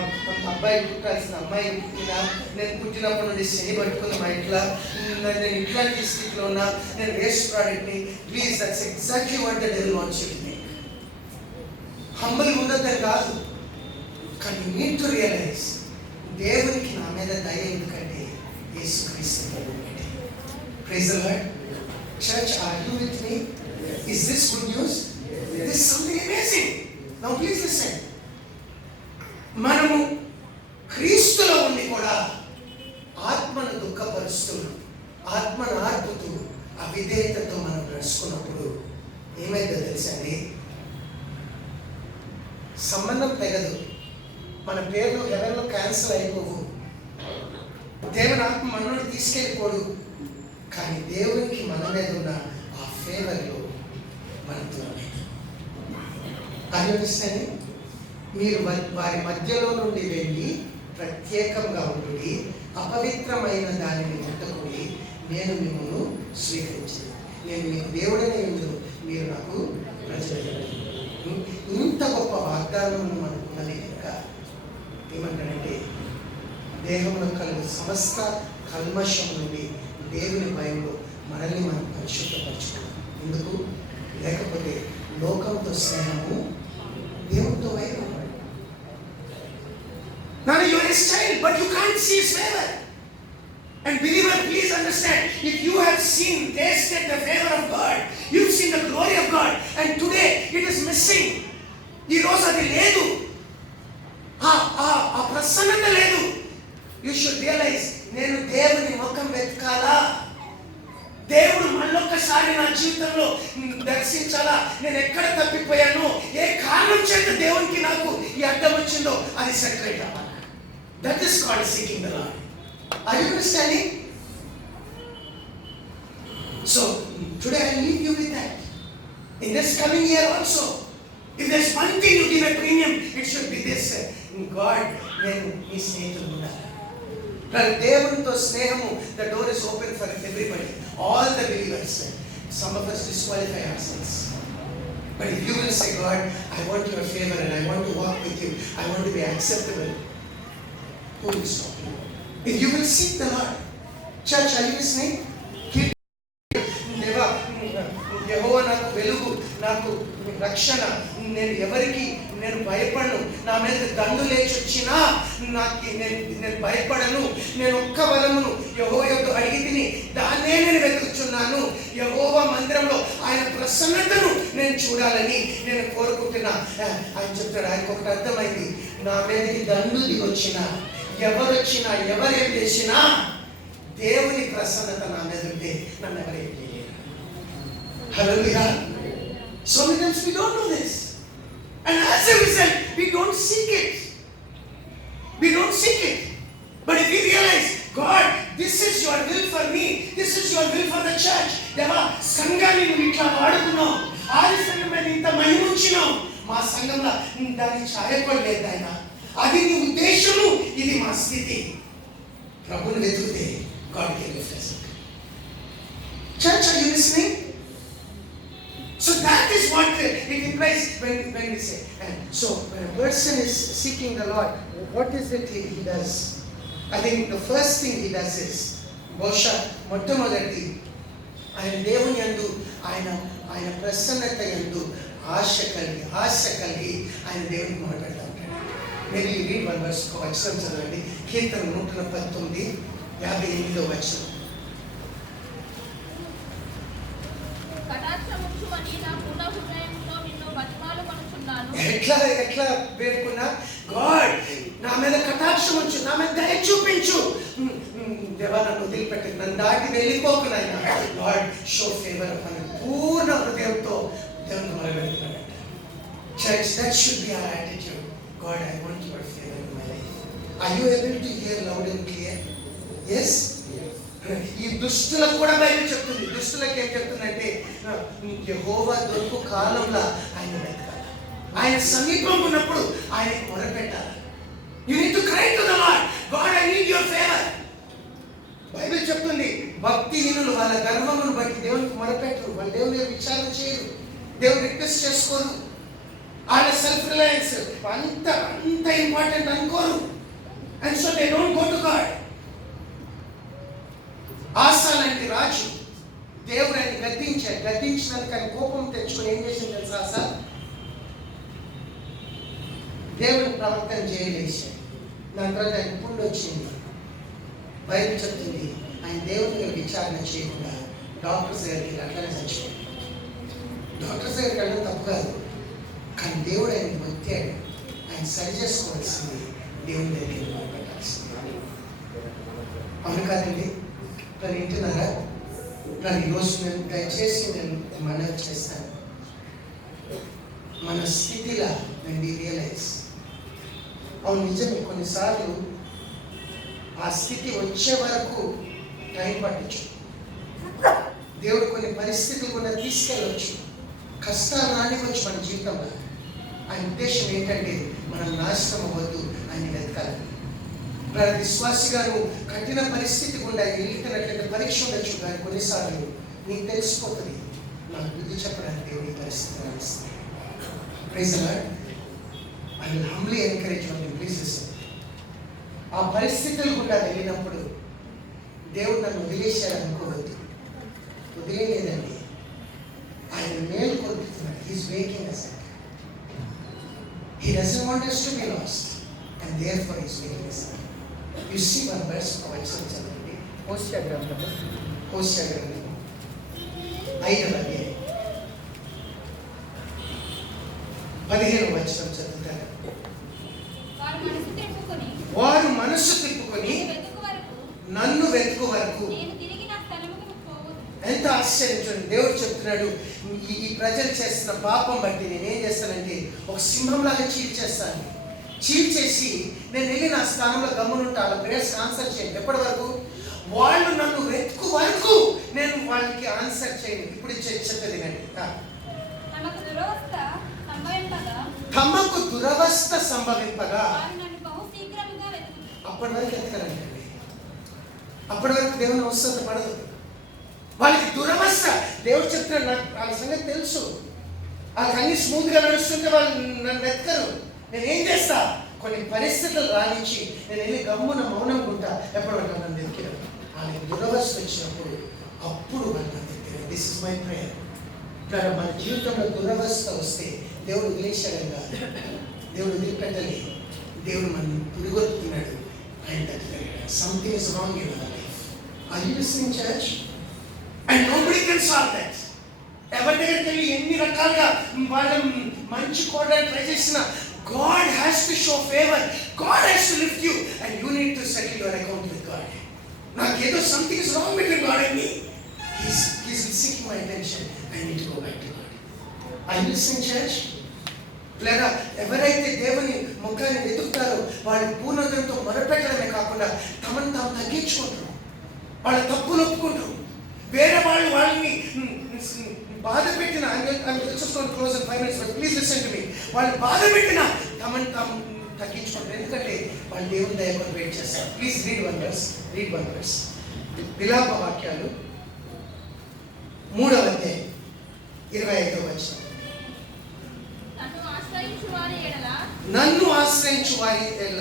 అబ్బాయి పుట్టాల్సిన అమ్మాయి పుట్టినా, నేను పుట్టినప్పటి నుండి శని పట్టుకుని మా ఇంట్లో, నేను ఇట్లాంటి స్థితిలో ఉన్నా, నేను వేస్ట్ ప్రోడక్ట్ని. Please, that's exactly what the devil wants you to think. Humble ఉండదని కాదు, కానీ యు నీడ్ టు రియలైజ్ దేవునికి నా మీద దయ ఎందుకంటే యేసుక్రీస్తు ప్రభువుకి. Praise the lord. Church, are you with me? Is this good news? This is something amazing. Now please listen. మనము క్రీస్తులో ఉండి కూడా ఆత్మను దుఃఖపరుస్తూ, ఆత్మను ఆర్పుతూ, అవిధేయతతో మనం నడుచుకున్నప్పుడు ఏమైందో తెలుసండి? సంబంధం తెగదు. మన పేర్లు ఎవరిలో క్యాన్సిల్ అయిపోవు. దేవుని ఆత్మ మనల్ని తీసుకెళ్ళిపోడు. కానీ దేవునికి మన మీద ఉన్న ఆ ఫేవర్లో మనతో అనిపిస్తుంది. మీరు వారి మధ్యలో నుండి వెళ్ళి ప్రత్యేకంగా ఉండి అపవిత్రమైన దానిని ముట్టకుడి, నేను మిమ్మల్ని స్వీకరించింది. నేను మీకు దేవుడనే ఉండు, మీరు నాకు ప్రజలు. ఇంత గొప్ప వాగ్దానం మనకున్నది కనుక ఏమంటాడంటే, దేహంలో కలుగు సమస్త కల్మషం నుండి దేవుని భయంలో మనల్ని మనం పరిశుద్ధపరచుకోవాలి. ఎందుకు? లేకపోతే లోకంతో స్నేహము, దేవునితో వైరం. Now you are his child, but you can't see his favor. And believer, please understand, if you have seen, tasted the favor of God, you've seen the glory of God, and today it is missing. ఈ రోజు అది లేదు, ఆ ప్రసన్నత లేదు. You should realize, నేను దేవుని ముఖం వెతకాలా, దేవుడు మళ్ళొక్కసారి నా జీవితంలో దర్శించాలా, నేను ఎక్కడ తప్పిపోయాను, ఏ కారణం చేత దేవునికి నాకు ఈ అడ్డం వచ్చిందో అది సెటరేట్ అవ్వాలి. That is called seeking the Lord. Are you understanding? So today I leave you with that. In this coming year also, if there's one thing you give a premium, it should be this: God, నేను నీ స్నేహితులు ఉండాలి. దేవునితో స్నేహము, the door is open for everybody, all the believers. Some of us disqualify ourselves, but if you will say, God, I want your favor and I want to walk with you, I want to be acceptable, who will stop you? If you will seek the Lord. Church, are you listening? దేవా, యెహోవా నాకు వెలుగు, నాకు రక్షణ, నేను ఎవరికి నేను భయపడను, నా మీద దండు లేచి వచ్చినా నేను భయపడను. నేను ఒక్క వరమును యెహోవా యొద్ద అడిగి తిని దాన్నే నేను వెతుకుచున్నాను. యెహోవా మందిరంలో ఆయన ప్రసన్నతను నేను చూడాలని నేను కోరుకుంటున్నా. ఆయన చెప్తాడు, ఆయనకు ఒకటి అర్థమైంది, నా మీదకి దండు దిగొచ్చినా, ఎవరొచ్చినా, ఎవరేం చేసినా దేవుని ప్రసన్నత నా మీద ఉంటే నన్ను ఎవరేం చేయలేరు. హల్లెలూయా. So many times we don't know this, and as a result we don't seek it. But if we realize, God, this is your will for me, this is your will for the church, దేవా సంఘాన్ని నువ్వు ఇట్లా వాడుకున్నావు, ఆది సంఘం మీద ఇంత మహిమించినావు, మా సంఘంలో దాన్ని ఛాయపడలేదు ఆయన, అది నీ ఉద్దేశము, ఇది మా స్థితి. ప్రభువుని వెతుకుతే God can lift us up. Church, are you listening? So that is what it implies when we say. And so when a person is seeking the Lord, what is it he does? I think the first thing he does is, బహుశా మొట్టమొదటి ఆయన దేవుని యందు ఆయన ప్రసన్నత యందు ఆశ కలిగి ఆయన దేవునికి మొదలుపెడతా ఉంటాడు. Maybe you read one verse, ఒక వచనం చదవండి. కీర్తన 119, 58వ వచనం. ఎట్లా పేర్కొన్నా, గాడ్ నా మీద కటాక్షం ఉంచు, నా మీద దయ చూపించు, దేవా నన్ను వదిలిపెట్టి నన్ను దాటి వెళ్ళిపోకు నాయనా. గాడ్ షో ఫేవర్ అపాన్ పూర్ణ హృదయంతో దేవుని మొదలుపెడుతున్నాడు. Church, that should be our attitude. God, I want your favour in my life. Are you able to hear loud and clear? yes. ఈ దుష్టులకు కూడా బైబిల్ చెప్తుంది. దుష్టులకు ఏం చెప్తుందంటే, యెహోవా దొరుకు కాలంలో ఆయన వెతకాలి, ఆయన సమీపం ఉన్నప్పుడు ఆయనకు మొరపెట్టాలి. You need to cry to the Lord, God, I need your favour. Bible చెప్తుంది, భక్తిహీనులు వాళ్ళ గర్వమును బట్టి దేవునికి మొరపెట్టరు, వాళ్ళు దేవుని విచారణ చేయరు, దేవుని రిక్వెస్ట్ చేసుకోరు, వాళ్ళ సెల్ఫ్ రిలయన్స్ అంత ఇంపార్టెంట్ అనుకోరు. And so they don't go to God. Asa లాంటి రాజు దేవుడు ఆయన గద్దించినందుకు ఆయన కోపం తెచ్చుకొని ఏం చేసింది తెలుసా? ఆసా దేవుని ప్రవర్తన చేయలేసాడు. దాని తర్వాత ఆయన పుండు వచ్చింది. బైబిల్ చెప్తుంది, ఆయన దేవుని విచారణ చేయకుండా డాక్టర్స్ దగ్గరికి అట్లనే చచ్చిపోయాడు. డాక్టర్స్ దగ్గరికి వెళ్ళడం తప్పు కాదు, కానీ దేవుడు ఆయన వచ్చాడు. ఆయన సరి చేసుకోవాల్సింది దేవుని దగ్గరికి మొదలుపెట్టాల్సింది. అవును కాదండి? మరి వింటున్నారా? మరి ఈరోజు నేను దయచేసి మనవి చేస్తాను, మన స్థితిలా నేను రియలైజ్, అవును నిజమే, కొన్నిసార్లు ఆ స్థితి వచ్చే వరకు టైం పట్టచ్చు. దేవుడు కొన్ని పరిస్థితులు కూడా తీసుకెళ్ళవచ్చు, కష్టాలు రానివచ్చు మన జీవితంలో. ఆయన ఉద్దేశం ఏంటంటే మనం నాశనం అవ్వద్దు, ఆయన వెతకాలి. విశ్వాసిగా నువ్వు కఠిన పరిస్థితి గుండా వెళ్తున్నట్లయితే పరీక్ష ఉండొచ్చు, కానీ కొన్నిసార్లు నీకు తెలిసిపోతుంది, నాకు బుద్ధి చెప్పడానికి దేవుడి పరిస్థితి రాణిస్తుంది. Praise the Lord. I will humbly encourage you, please listen. ఆ పరిస్థితులు గుండా వెళ్ళినప్పుడు దేవుడు నన్ను వదిలేశాడు అనుకోవద్దు, వదిలేదండి. ఆయన మేలు కోరుతున్నాడు. He's making us. He doesn't want us to be lost, and therefore he's making us. You see one verse of Exodus చదవండి. హోషేయ గ్రంథము 5వ అధ్యాయం 15వ వచనం చదువుతారు. వారు మనసు తిప్పుకొని నన్ను వెతుకు వరకు. ఎంత ఆశ్చర్యం! దేవుడు చెప్తున్నాడు, ఈ ప్రజలు చేస్తున్న పాపం బట్టి నేనేం చేస్తానంటే ఒక సింహంలాగా చీల్చేస్తాను. చీల్చేసి నేను వెళ్ళి నా స్థానంలో గమ్మునుంటా, వాళ్ళ ప్రేయర్స్ ఆన్సర్ చేయను. ఎప్పటి వరకు? వాళ్ళు నన్ను వెతుకు వరకు నేను వాళ్ళకి ఆన్సర్ చేయను. ఇప్పుడు చెప్పేది కానీ, తమకు దురవస్థ సంభవింపగా అప్పటి వరకు ఎత్తుకరండి. అప్పటి వరకు దేవుని అవసరం పడదు. వాళ్ళకి దురవస్థ. దేవుడు చెప్తున్నాడు, నాకు వాళ్ళ సంగతి తెలుసు, వాళ్ళకి అన్ని స్మూత్గా నడుస్తుంటే వాళ్ళు నన్ను వెతకరు. నేను ఏం చేస్తా? కొన్ని పరిస్థితులు రానిచ్చి నేను వెళ్ళి గమ్మున మౌనంగా ఉంటా. ఎప్పుడు వాళ్ళు నన్ను వెతికినారు, వాళ్ళకి దురవస్థ వచ్చినప్పుడు అప్పుడు వాళ్ళు నన్ను వెతికారు. This is my prayer. మన జీవితంలో దురవస్థ వస్తే దేవుడు వదిలేశాడని కాదు, దేవుడు వదిలిపెట్టాలి. దేవుడు మనం పురిగొట్టుకున్నాడు. ఆయన తట్టుకోలేడు. Something is wrong in our life. Are you listening church? And nobody can solve that. ఎవరి దగ్గరికి వెళ్ళి ఎన్ని రకాలుగా వాళ్ళ మంచి కోడని ట్రై చేసిన, God has to show favor. God has to lift you and you need to settle your account with God. నాకేదో something is wrong between God and me. He's seeking my attention. I need to go back to God. Are you listening, church? లేదా ఎవరైతే దేవుని ముఖాన్ని వెతుకుతారో వాళ్ళు పూర్ణతంతో మొరపెట్టడమే కాకుండా తమను తాము తగ్గించుకుంటారు. వాళ్ళ తప్పులు ఒప్పుకుంటారు. వేరే వాళ్ళని బాధ పెట్టిన, close in 5 minutes, but please listen to me. వాళ్ళు బాధ పెట్టిన తమను తాము తగ్గించుకుంటారు. ఎందుకంటే వాళ్ళు దేవుని దయ కొరకు వెయిట్ చేస్తారు. Please read one verse. విలాప వాక్యాలు 3వ అధ్యాయం 25వ వచనం. నన్ను ఆశ్రయించు వారి ఎడల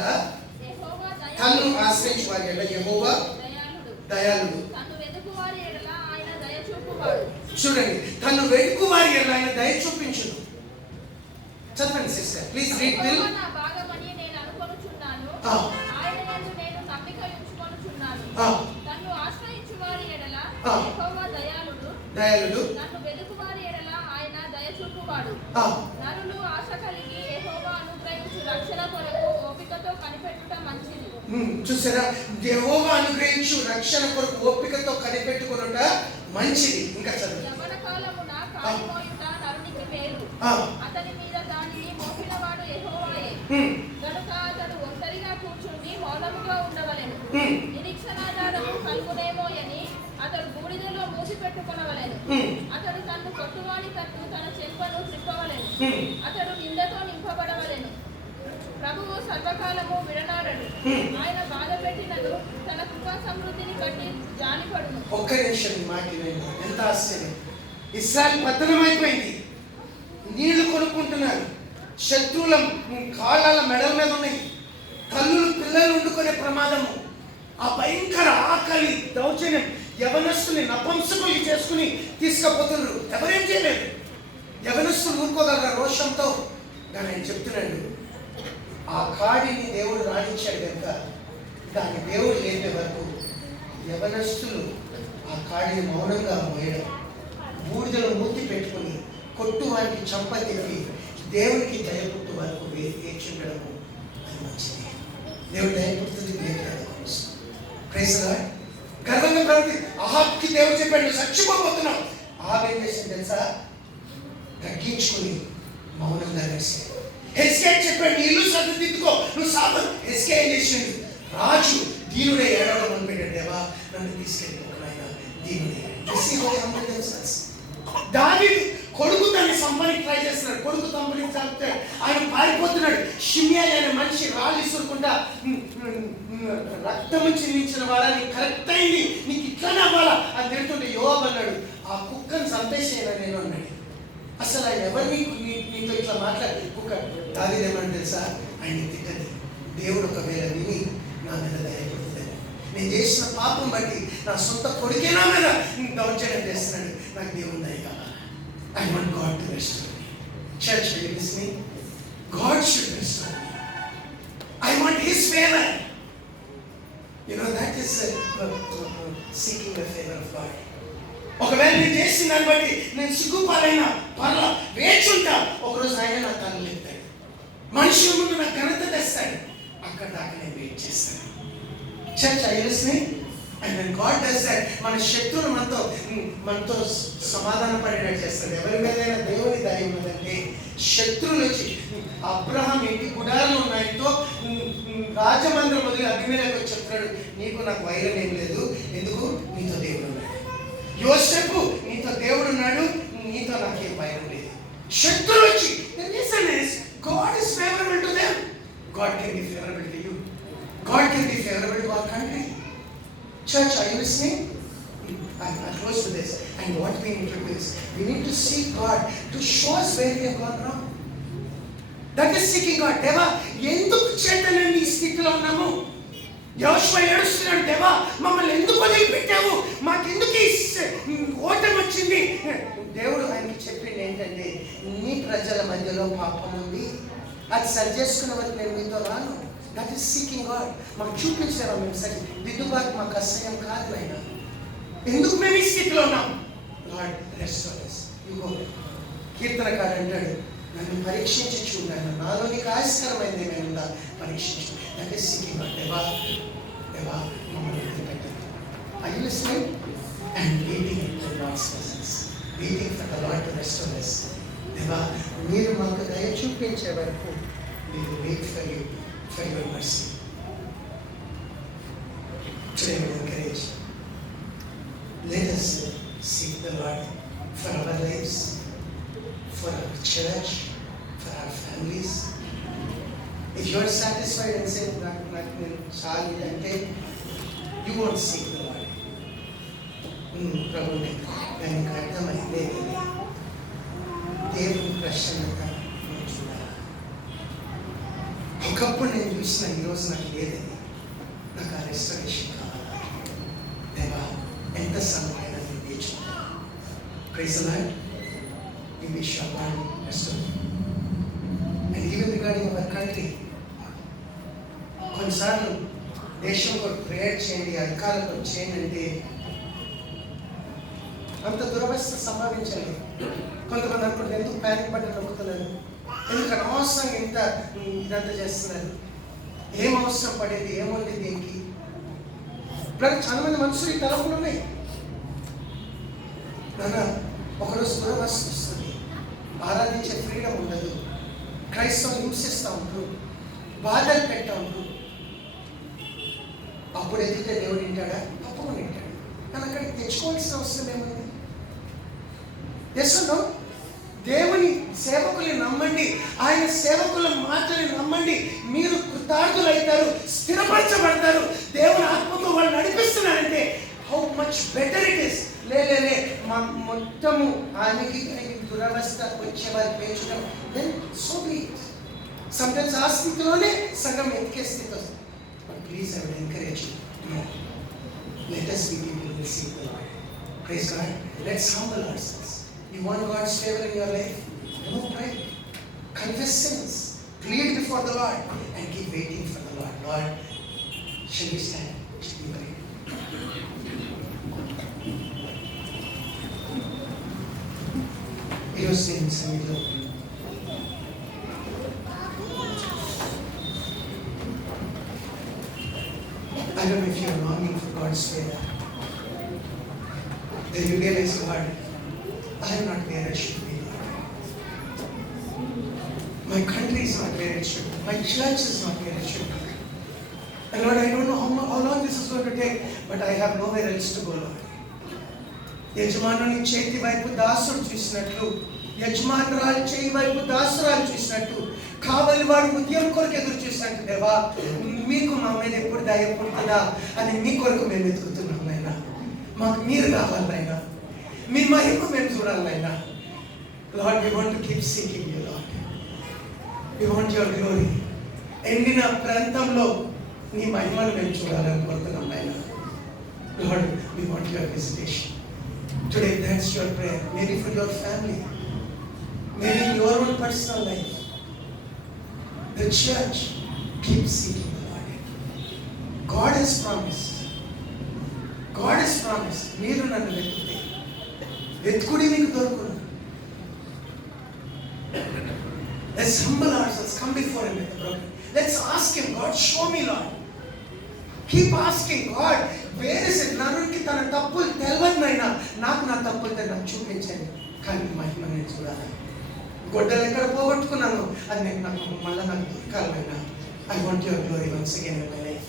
యెహోవా దయాళుడు. చూడండి, తను వెతుకు వారి ఎడల ఆయన దయ చూపించును. చదవండి సిస్టర్, ప్లీజ్ రీడ్ టిల్. దయాళుడు. నరులు ఆశ కలిగి యెహోవా అనుగ్రహించు రక్షణ కొరకు ఓపికతో కనిపెట్టుట మంచిది. చూసారా, యెహోవా అనుగ్రహించు రక్షణ కొరకు ఓపికతో కనిపెట్టుకొనుట మంచిది. ఇంకా చదువు. యవ్వన కాలమున కాలి మోయుట నరునికి మేలు, అతని మీద దానిని మోపినవాడు యెహోవాయే. కనుక అతడు ఒంటరిగా కూర్చుండి మౌనముగా ఉండవలెను. నిరీక్షణాధారము కలుగునేమో అని అతడు బూడిదలో మూసి పెట్టుకొనవలెను. అతడు తన్ను కొట్టువాడి తట్టు తన చెంపను త్రిప్పవలెను. అతడు నిందతో నింపబడవలెను. ప్రభువు సర్వకాలము విడనాడడు. ఆయన బాధ పెట్టినను తన కృపా సమృద్ధిని కట్టి జాలిపడును. ఒక్క నిమిషం మాట వినండి. ఎంత ఆశ్చర్యం! ఇశ్రాయేలు పతనమైపోయింది. నీళ్లు కొనుక్కుంటున్నారు. శత్రువుల కాళ్ళ మెడల మీద ఉన్నాయి. తల్లులు పిల్లలు వండుకునే ప్రమాదము, ఆ భయంకర ఆకలి, దౌర్జన్యం, యవనస్తుని నపంసకులు చేసుకుని తీసుకుపోతున్నారు. ఎవరేం చేయలేదు. యవనస్తులు ఊరుకోగలరా రోషంతో? కానీ ఆయన చెప్తున్నాడు, ఆ కాడిని దేవుడు రాణించాడు కనుక దాన్ని దేవుడు లేపే వరకు యవనస్తులు ఆ కాడిని మౌనంగా మోయడం, బూడిదలో మూతి పెట్టుకుని కొట్టు వారికి చంప తిప్పి దేవునికి దయపుట్టు వరకు వేచి ఉండడము అది మంచిది. దేవుడు దయపుడుతుంది. Praise lord. గర్వంగా ప్రవర్తి. అహాబ్కి దేవుడు చెప్పాడు, నువ్వు చచ్చిపోతున్నావు. అహాబ్ ఏం చేసింది తెలుసా? తగ్గించుకుని మౌనంగా వేసాడు. హెస్కేల్ చెప్పాడు, నీ ఇల్లు సర్దిద్దుకో, నువ్వు సాబు. హెస్కేల్ ఏం చేసిండు? రాజు దీనుడే ఏడవడం మొదలుపెట్టాడు. దేవా నన్ను తీసుకెళ్ళిపోయినా దీనుడే. దావీదు కొడుకు దాన్ని సంపాదించి ట్రై చేస్తున్నాడు. కొడుకు సంపాదించి చంపితే ఆయన పారిపోతున్నాడు. షిమ్యా అనే మనిషి రాళ్ళు ఇసురుకుంటా, రక్తం చిందించిన వాడా, నీకు కరెక్ట్ అయింది, నీకు ఇట్లానే అవ్వాలా అని తిడుతుంటే యోవాబు అన్నాడు, ఆ కుక్కను చంపేసేనా నేను అన్నాడు. అసలు ఆయన ఎవరు నీతో ఇట్లా మాట్లాడి కుక్క? దావీదు ఏమని తెలుసా? ఆయన తిట్టని. దేవుడు ఒకవేళ విని నా మీద దయపడుతుందని, నేను చేసిన పాపం బట్టి నా సొంత కొడుకే నా మీద దౌర్జన్యం చేస్తున్నాడు, నాకు దేవుని దయ కావాలి. I want God to restore me. Church, are you listening? God should restore me. I want His favor. You know, that is seeking the favor of God. ఒకవేళ నేను చేసిన దాన్ని బట్టి నేను సిగ్గుపాలైనా పర్లా వేచుంటా. ఒకరోజు ఆయన నా తల్లి ఎత్తాడు, మనుషుల ముందు నాకు ఘనత తెస్తాడు. అక్కడ దాకా నేను వెయిట్ చేస్తాను. Church, are you listening? And when God does that, మన శత్రువులు మనతో సమాధాన పడేటట్టు చేస్తాడు. ఎవరి మీదైనా దేవుని దయ ఉన్నదంటే శత్రువులు వచ్చి, అబ్రహాం ఇంటి గుడారంలో ఉన్న ఆయనతో రాజమందిరం మొదలు అభిమేలకు వచ్చి చెప్తాడు, నీకు నాకు వైరం ఏం లేదు, ఎందుకు? నీతో దేవుడు ఉన్నాడు. యోసేపు, నీతో దేవుడు ఉన్నాడు, నీతో నాకేం వైరం లేదు. శత్రువులు వచ్చి, the reason is God is favorable to them. God can be favorable to you. God can be favorable to our country. Church, are you listening? I'll close with this. And what we need to do is, we need to seek God to show us where we have gone wrong. That is seeking God. దేవా, ఎందుకు చేతనే ఈ స్థితిలో ఉన్నాము? యెహోషువ ఏడుస్తున్నాడు, దేవా మమ్మల్ని ఎందుకు వదిలిపెట్టావు? మాకెందుకు ఓటమి వచ్చింది? దేవుడు ఆయనకి చెప్పింది ఏంటంటే, నీ ప్రజల మధ్యలో పాపం ఉంది, అది సరి చేసుకునే వరకు నేను మీతో రాను. That is seeking God. మాకు చూపించారా మేము సరి దిద్దుబాటు మాకు అసహ్యం కాదు అయినా. ఎందుకు మేము ఈ స్థితిలో ఉన్నాం? Lord restore us. ఇగో కీర్తనకారు అంటాడు, నన్ను పరీక్షించి చూడాను, నాలో నీకు ఆయాస్కరమైంది ఏమైనా ఉందా పరీక్షించు. That is seeking God. దేవా దేవా మమ్మల్ని వదిలిపెట్టండి. Are you listening? And waiting in the Lord's presence. Waiting for the Lord to restore us. దేవా మీరు మాకు దయ చూపించే వరకు we will wait for you, for your mercy. Today we encourage. Let us seek the Lord for our lives, for our church, for our families. If you are satisfied and say, "Charlie," అంటే you won't seek the Lord. ప్రభు నాకు అర్థమైంది, దేవుని ప్రసన్నత నేను చూడాలి. ఒకప్పుడు నేను చూసిన ఈరోజు నాకు లేదని, నాకు ఆ రెస్టరేషన్ కావాలి. దేవా ఎంత సమయమైనా నేను నేర్చుకుంటాను. Praise the lord. We wish our Lord restored. And even regarding our country, కొన్నిసార్లు దేశం కొరకు ప్రేయర్ చేయండి, అధికారుల కొరకు చేయండి అంటే అంత దురవస్థ సంభవించండి. కొంతమంది అనుకుంటారు, ఎందుకు ప్యానిక్ బటన్ నొక్కుతున్నారు, ఎందుకు అనవసరంగా ఇంత ఇదంతా చేస్తున్నారు, ఏం అవసరం పడేది, ఏముంది దీనికి. ఇప్పుడు చాలా మంది మనుషులు ఈ తలపులు ఉన్నాయి. నాన్న ఒకరోజు దురవస్థ వస్తుంది, ఆరాధించే ఫ్రీడమ్ ఉండదు, క్రైస్తవం హింసిస్తూ ఉంటారు, బాధలు పెట్టా ఉంటారు. అప్పుడు ఎదిగితే దేవుడు వింటాడా? తప్పకుండా వింటాడు. కానీ అక్కడికి తెచ్చుకోవాల్సిన అవసరం ఏముంది? ఎస్సును దేవుని సేవకుల్ని నమ్మండి, ఆయన సేవకుల మాటని నమ్మండి, మీరు కృతార్థులైతారు, స్థిరపరచబడతారు. దేవుని ఆత్మతో వాళ్ళు నడిపిస్తున్నారంటే how much better it is. లేలే మా మొత్తము ఆయనకి దురవస్థ వచ్చే వారి పేర్చడం, then so be it. Sometimes ఆ స్థితిలోనే సగం ఎతికే స్థితి వస్తుంది. But please I will encourage you. Let us be people who seek the Lord. Praise God. Let's humble ourselves. You want God's favor in your life? Don't pray. Confess sins. Plead before the Lord and keep waiting for the Lord. Lord, shall we stand? Shall we pray? ఈరోజు నేను సన్నిధిలో I don't know if you're longing for God's favor. Then you realize, Lord, I am not where I should be, Lord. My country is not where it should be. My church is not where it should be. And Lord, I don't know how long this is going to take, but I have nowhere else to go, Lord. యజమానుని చేతి వైపు దాసుడు చూసినట్లు, యజమానురాలు చేయి వైపు దాసురాలు చూసినట్టు, కావలి వాడు ఉద్యోగం కొరకు ఎదురు చూసినట్టు, దేవా మీకు మా మీద ఎప్పుడు దయ పుడుతుందా అని మీ కొరకు మేము ఎదుగుతున్నాం నాయనా. మాకు మీరు కావాలి నాయనా, మీ మహిమ మేము చూడాలి నాయనా. Lord, we want to keep seeking you lord. We want your glory. ఎండిన ప్రాంతంలో నీ మహిమను మేము చూడాలని కోరుతున్నాం నాయనా. Lord, we want your visitation. Today, that's your prayer. Maybe for your family, maybe in your own personal life. The church keeps seeking the Lord. God has promised. God has promised. Meeru nannu vetukute, vetkudi meeku dorukunu. Let's humble ourselves. Come before Him with the broken. Let's ask Him, God, show me, Lord. Keep asking God, where is it? నరునికి తన తప్పులు తెలవనైనా నాకు నా తప్పులు నాకు చూపించండి, కానీ మహిమ నేను చూడాలి. గొడ్డలు ఎక్కడ పోగొట్టుకున్నాను అది నేను నాకు మళ్ళీ నాకు దొరకాలైనా. I want your glory once again in my life.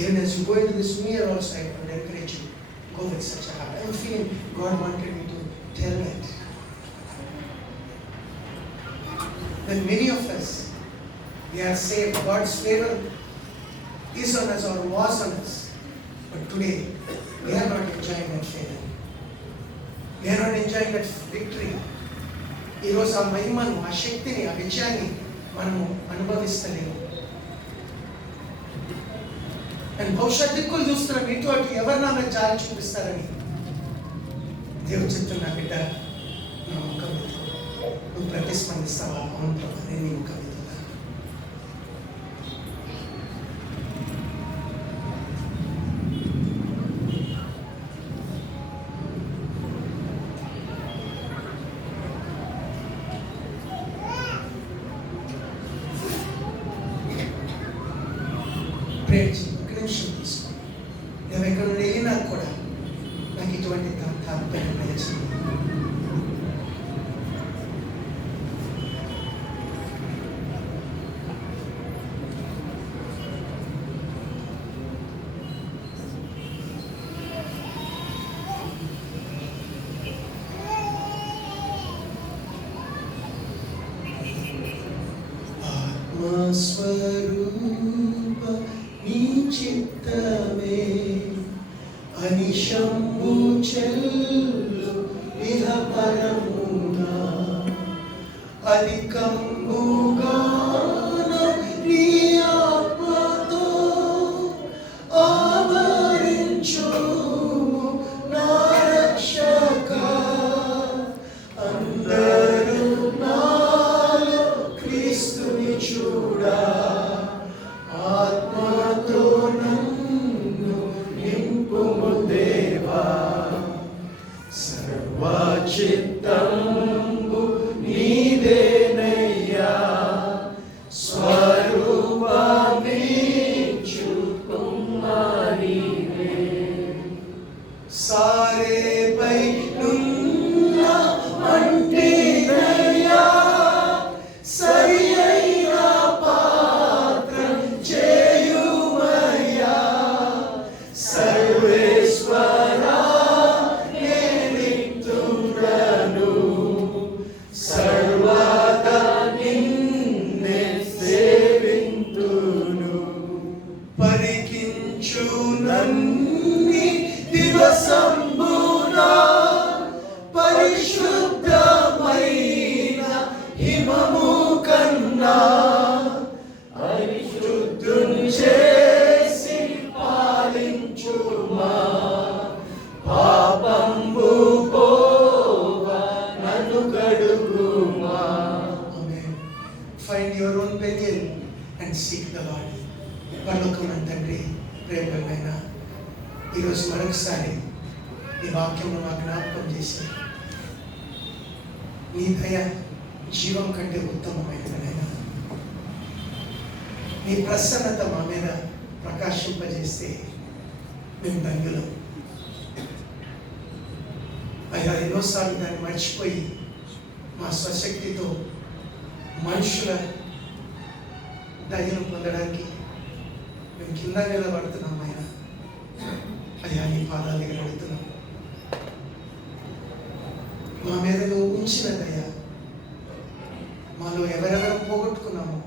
Even as you go into this new year also, I would encourage you, go with such a heart. I'm feeling God wanted me to tell that. That many of us, we are saved. God's favor is on us or was on us. But today, we are not enjoying that favor. We are not enjoying that victory. ఈరోజు ఆ మహిమను, ఆ శక్తిని, ఆ విజయాన్ని మనము అనుభవిస్తలేము. And భవిష్యత్ దిక్కులు చూస్తున్నాం, ఇటు అటు ఎవరు నా మీద జాలి చూపిస్తారని. దేవుడు చెప్తున్నా, బిడ్డ నా ముఖం ఎత్తుకో, నువ్వు ప్రతిస్పందిస్తావా? అవును ప్రభా, నేను నీ ముఖం ఎత్తుతాను. ప్రేయర్ చేయి, ఒక నిమిషం తీసుకో. నువ్వు ఎక్కడ నుండి వెళ్ళినా కూడా నాకు ఇటువంటి తాత్పర్యం లేచింది. ఆత్మస్వరూప నీ చిత్తమే అనిశంభు చెల్లు ఇహ పరమునా అధికంబుగాన నీ ఆత్మతో ఆవరించుము నా రక్షక. అందరూ నాలో క్రీస్తుని చూడా ఆత్మతో నన్ను నింపుము దేవా. సర్వచిత్తంబు నీదేనయ్యా, స్వరూపమిచ్చు కుమారివే. సారేపై నున్న మంటినయ్యా, సరి అయిన పాత్రం చేయుమయ్యా. సర్వేశ్వరా నేనిత్తుడను, సర్వదా నిన్నే సేవింతును. పరికించు నన్ని దివసంబునా, పరిశుద్ధమైన హిమము కన్నా పరిశుద్ధుని చేసి పాలించుమా. పాపంబు పోవా నన్ను కడుగుమా. Find your own burial and seek the Lord. పరలోకమున తండ్రి, ప్రేమమైన ఈరోజు మరొకసారి నీ వాక్యము మా జ్ఞాపకం చేసి, నీ దయ జీవం కంటే ఉత్తమమైనదైనా, నీ ప్రసన్నత మా మీద ప్రకాశింపజేస్తే మేము ధన్యులం. అయ్యా, ఎన్నోసార్లు దాన్ని మర్చిపోయి మా స్వశక్తితో మనుషుల దయను పొందడానికి మేము కింద నిలబడుతున్నాం. అయ్యా, నీ పాదాల దగ్గర అడుగుతున్నాం. మా మీద నువ్వు ఉంచిన దయ, మాలో ఎవరెవరు పోగొట్టుకున్నామో,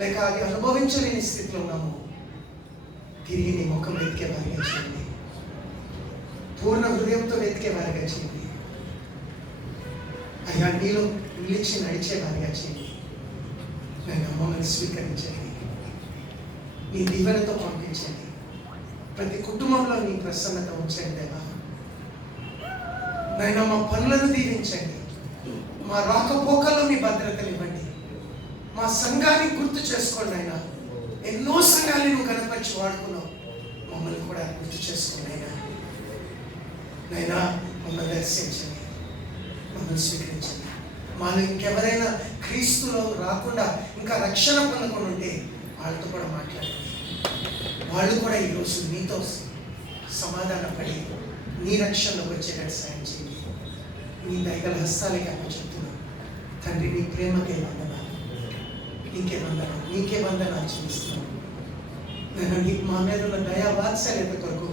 లేక అది అనుభవించలేని స్థితిలో ఉన్నామో, తిరిగి నీ ముఖం వెతికే వారిగా చేయండి. పూర్ణ హృదయంతో వెతికే వారిగా చేయండి. అయ్యా, నీలో నిలిచి నడిచే వారిగా చేయండి. నేను మమ్మల్ని స్వీకరించండి, నీ దీవెనతో పంపించండి. ప్రతి కుటుంబంలో నీ ప్రసన్నత ఉంచండి దేవా. నాయన, మా పనులను దీవించండి. మా రాకపోకల్లో మీ భద్రతనివ్వండి. మా సంఘాన్ని గుర్తు చేసుకోండి ఆయన. ఎన్నో సంఘాలను నువ్వు కనపరిచి వాడుకున్నావు, మమ్మల్ని కూడా గుర్తు చేసుకోండి అయినా. నైనా, మమ్మల్ని దర్శించండి, మమ్మల్ని స్వీకరించండి. మాలో ఇంకెవరైనా క్రీస్తులో రాకుండా ఇంకా రక్షణ పొందకుండా ఉంటే వాళ్ళతో కూడా మాట్లాడండి. వాళ్ళు కూడా ఈరోజు నీతో సమాధానపడి నీ రక్షణలోకి వచ్చేటట్టు సాయం చేయండి. నీ దయగల హస్తాలకి అప్పచెప్తున్నాను తండ్రి. నీ ప్రేమకే వందనాలు, నీకే వందనాలు, నీకే వందనాలు చెల్లిస్తున్నాను. నేను నీకు మా మీద ఉన్న దయా వాత్సల్యత కొరకు,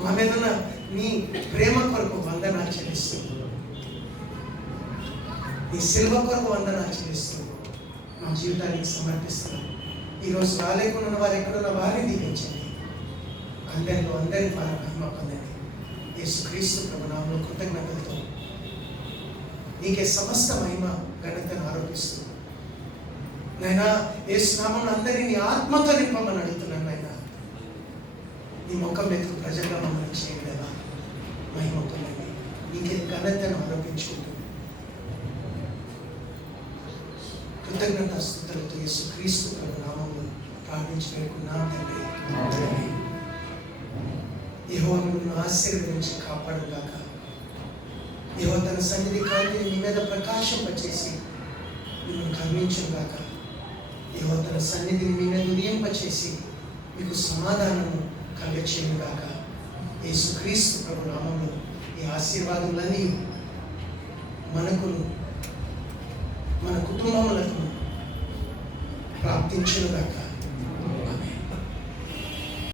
మా మీద ఉన్న నీ ప్రేమ కొరకు వందనాలు చెల్లిస్తూ, నీ సిల్వ కొరకు వందనాలు చెల్లిస్తూ మా జీవితానికి సమర్పిస్తున్నాను. ఈరోజు రాలేకుండా ఉన్న వారు ఎక్కడున్న వారిని దీవించండి. అందరిలో అందరి ద్వారా మహిమ పొందండి. యేసుక్రీస్తు ప్రభు నామములో కృతజ్ఞతలతో నీకే సమస్త మహిమ ఘనతను ఆరోపిస్తూ, నైనా యేసు నామమున అందరినీ నీ ఆత్మతో నింపమని అడుగుతున్నాను. నైనా నీ ముఖం ఎత్తు ప్రజల్లో మమ్మల్ని చేయలేదా మహిమ పొందండి. నీకే ఘనతను ఆరోపించుకుంటూ కృతజ్ఞత స్తుతులతో యేసుక్రీస్తు ప్రభు నామములో ప్రార్థించి వేడుకున్నాం తండ్రి. ఆమేన్. యెహోవా నిన్ను ఆశీర్వదించి కాపాడుగాక. యెహోవా తన సన్నిధి కాంతిని నీ మీద ప్రకాశింపచేసి నిన్ను కరుణించుగాక. యెహోవా తన సన్నిధిని మీ మీద ఉదయింపచేసి మీకు సమాధానము కలుగచేయుగాక. యేసుక్రీస్తు ప్రభు నామములో ఈ ఆశీర్వాదములన్నీ మనకును మన కుటుంబములకు ప్రాప్తించుగాక.